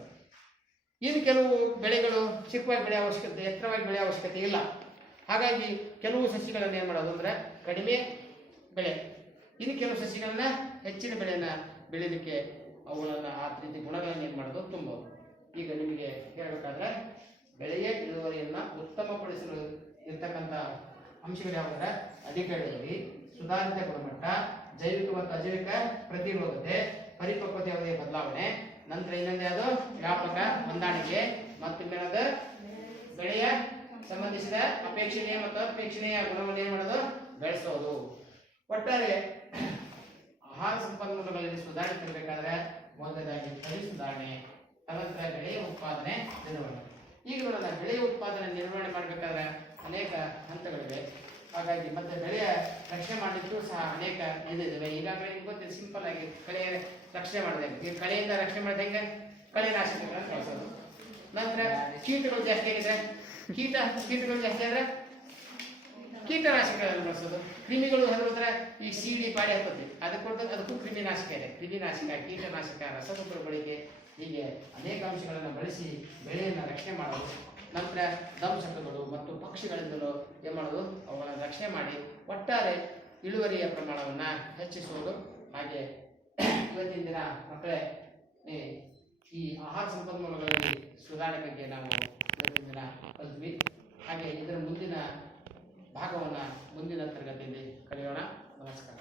ಇನ್ನು ಕೆಲವು ಬೆಳೆಗಳು ಚಿಕ್ಕವಾಗಿ ಬೆಳೆಯೋ ಅವಶ್ಯಕತೆ, ಎತ್ತರವಾಗಿ ಬೆಳೆಯೋ ಅವಶ್ಯಕತೆ ಇಲ್ಲ. ಹಾಗಾಗಿ ಕೆಲವು ಸಸಿಗಳನ್ನು ಏನು ಮಾಡೋದು ಅಂದರೆ ಕಡಿಮೆ ಬೆಳೆ, ಇನ್ನು ಕೆಲವು ಸಸಿಗಳನ್ನ ಹೆಚ್ಚಿನ ಬೆಳೆಯನ್ನು ಬೆಳೆಯಲಿಕ್ಕೆ ಅವುಗಳನ್ನು ಆ ರೀತಿ ಗುಣಗಳನ್ನು ಏನು ಮಾಡೋದು, ತುಂಬೋದು. ಈಗ ನಿಮಗೆ ಹೇಳಬೇಕಾದ್ರೆ ಬೆಳೆಯ ಇಳುವರಿಯನ್ನು ಉತ್ತಮಪಡಿಸಲು ಇರ್ತಕ್ಕಂಥ ಅಂಶಗಳು ಯಾವುದಂದ್ರೆ ಅಧಿಕ ಇಳುವರಿ, ಸುಧಾರಿತ ಗುಣಮಟ್ಟ, ಜೈವಿಕ ಮತ್ತು ಅಜೈವಿಕ ಪ್ರತಿರೋಧತೆ, ಪರಿಪಕ್ವತೆ ಯಾವುದೇ ಬದಲಾವಣೆ, ನಂತರ ಇನ್ನೊಂದು ಯಾವುದು ವ್ಯಾಪಕ ಹೊಂದಾಣಿಕೆ, ಮತ್ತು ಇನ್ನೊಂದು ಬೆಳೆಯ ಸಂಬಂಧಿಸಿದ ಅಪೇಕ್ಷಣೀಯ ಮತ್ತು ಅಪೇಕ್ಷಣೀಯ ಗುಣವನ್ನು ಏನು ಮಾಡೋದು, ಬೆಳೆಸೋದು. ಒಟ್ಟಾರೆ ಆಹಾರ ಸಂಪನ್ಮೂಲಗಳಲ್ಲಿ ಸುಧಾರಣೆ ತರಬೇಕಾದ್ರೆ ಮೊದಲದಾಗಿ ತಳಿ ಸುಧಾರಣೆ, ತದನಂತರ ಬೆಳೆಯ ಉತ್ಪಾದನೆ ನಿರ್ವಹಣೆ. ಈಗ ನೋಡೋಣ, ಬೆಳೆಯ ಉತ್ಪಾದನೆ ನಿರ್ವಹಣೆ ಮಾಡಬೇಕಾದ್ರೆ ಅನೇಕ ಹಂತಗಳಿವೆ. ಹಾಗಾಗಿ ಮತ್ತೆ ಬೆಳೆಯ ರಕ್ಷಣೆ ಮಾಡಲಿಕ್ಕೂ ಸಹ ಅನೇಕ ಇದಿವೆ. ಈಗಾಗಲೇ ಗೊತ್ತಿದೆ, ಸಿಂಪಲ್ ಆಗಿ ಕಳೆಯ ರಕ್ಷಣೆ ಮಾಡಿದೆ. ಈಗ ಕಳೆಯಿಂದ ರಕ್ಷಣೆ ಮಾಡಿದ ಹೆಂಗೆ, ಕಳೆನಾಶಕಗಳನ್ನು ಬಳಸೋದು. ನಂತರ ಕೀಟಗಳು ಜಾಸ್ತಿ ಆಗಿದ್ರೆ ಕೀಟಗಳು ಜಾಸ್ತಿ ಆದರೆ ಕೀಟನಾಶಕಗಳನ್ನು ಬಳಸೋದು. ಕ್ರಿಮಿಗಳು ಹರಡಿದ್ರೆ ಈ ಸೀಡಿ ಪಾಡಿ ಹತ್ತುತ್ತೆ, ಅದಕ್ಕೂ ಕ್ರಿಮಿನಾಶಕ ಇದೆ. ಕ್ರಿಮಿನಾಶಕ, ಕೀಟನಾಶಕ, ರಸಗೊಬ್ಬರ ಬಳಕೆ, ಹೀಗೆ ಅನೇಕ ಅಂಶಗಳನ್ನು ಬಳಸಿ ಬೆಳೆಯನ್ನು ರಕ್ಷಣೆ ಮಾಡೋದು. ನಂತರ ದಂಶಕಗಳು ಮತ್ತು ಪಕ್ಷಿಗಳಿಂದಲೂ ಏನು ಮಾಡೋದು, ಅವುಗಳನ್ನು ರಕ್ಷಣೆ ಮಾಡಿ ಒಟ್ಟಾರೆ ಇಳುವರಿಯ ಪ್ರಮಾಣವನ್ನು ಹೆಚ್ಚಿಸುವುದು. ಹಾಗೆ ಇವತ್ತಿನ ದಿನ ಮಕ್ಕಳೇ ಈ ಆಹಾರ ಸಂಪನ್ಮೂಲಗಳಲ್ಲಿ ಸುಧಾರಣೆ ಬಗ್ಗೆ ನಾವು ಇವತ್ತಿನ ದಿನ ಕಲಿತ್ವಿ. ಹಾಗೆ ಇದರ ಮುಂದಿನ ಭಾಗವನ್ನು ಮುಂದಿನ ತರಗತಿಯಲ್ಲಿ ಕಲಿಯೋಣ. ನಮಸ್ಕಾರ.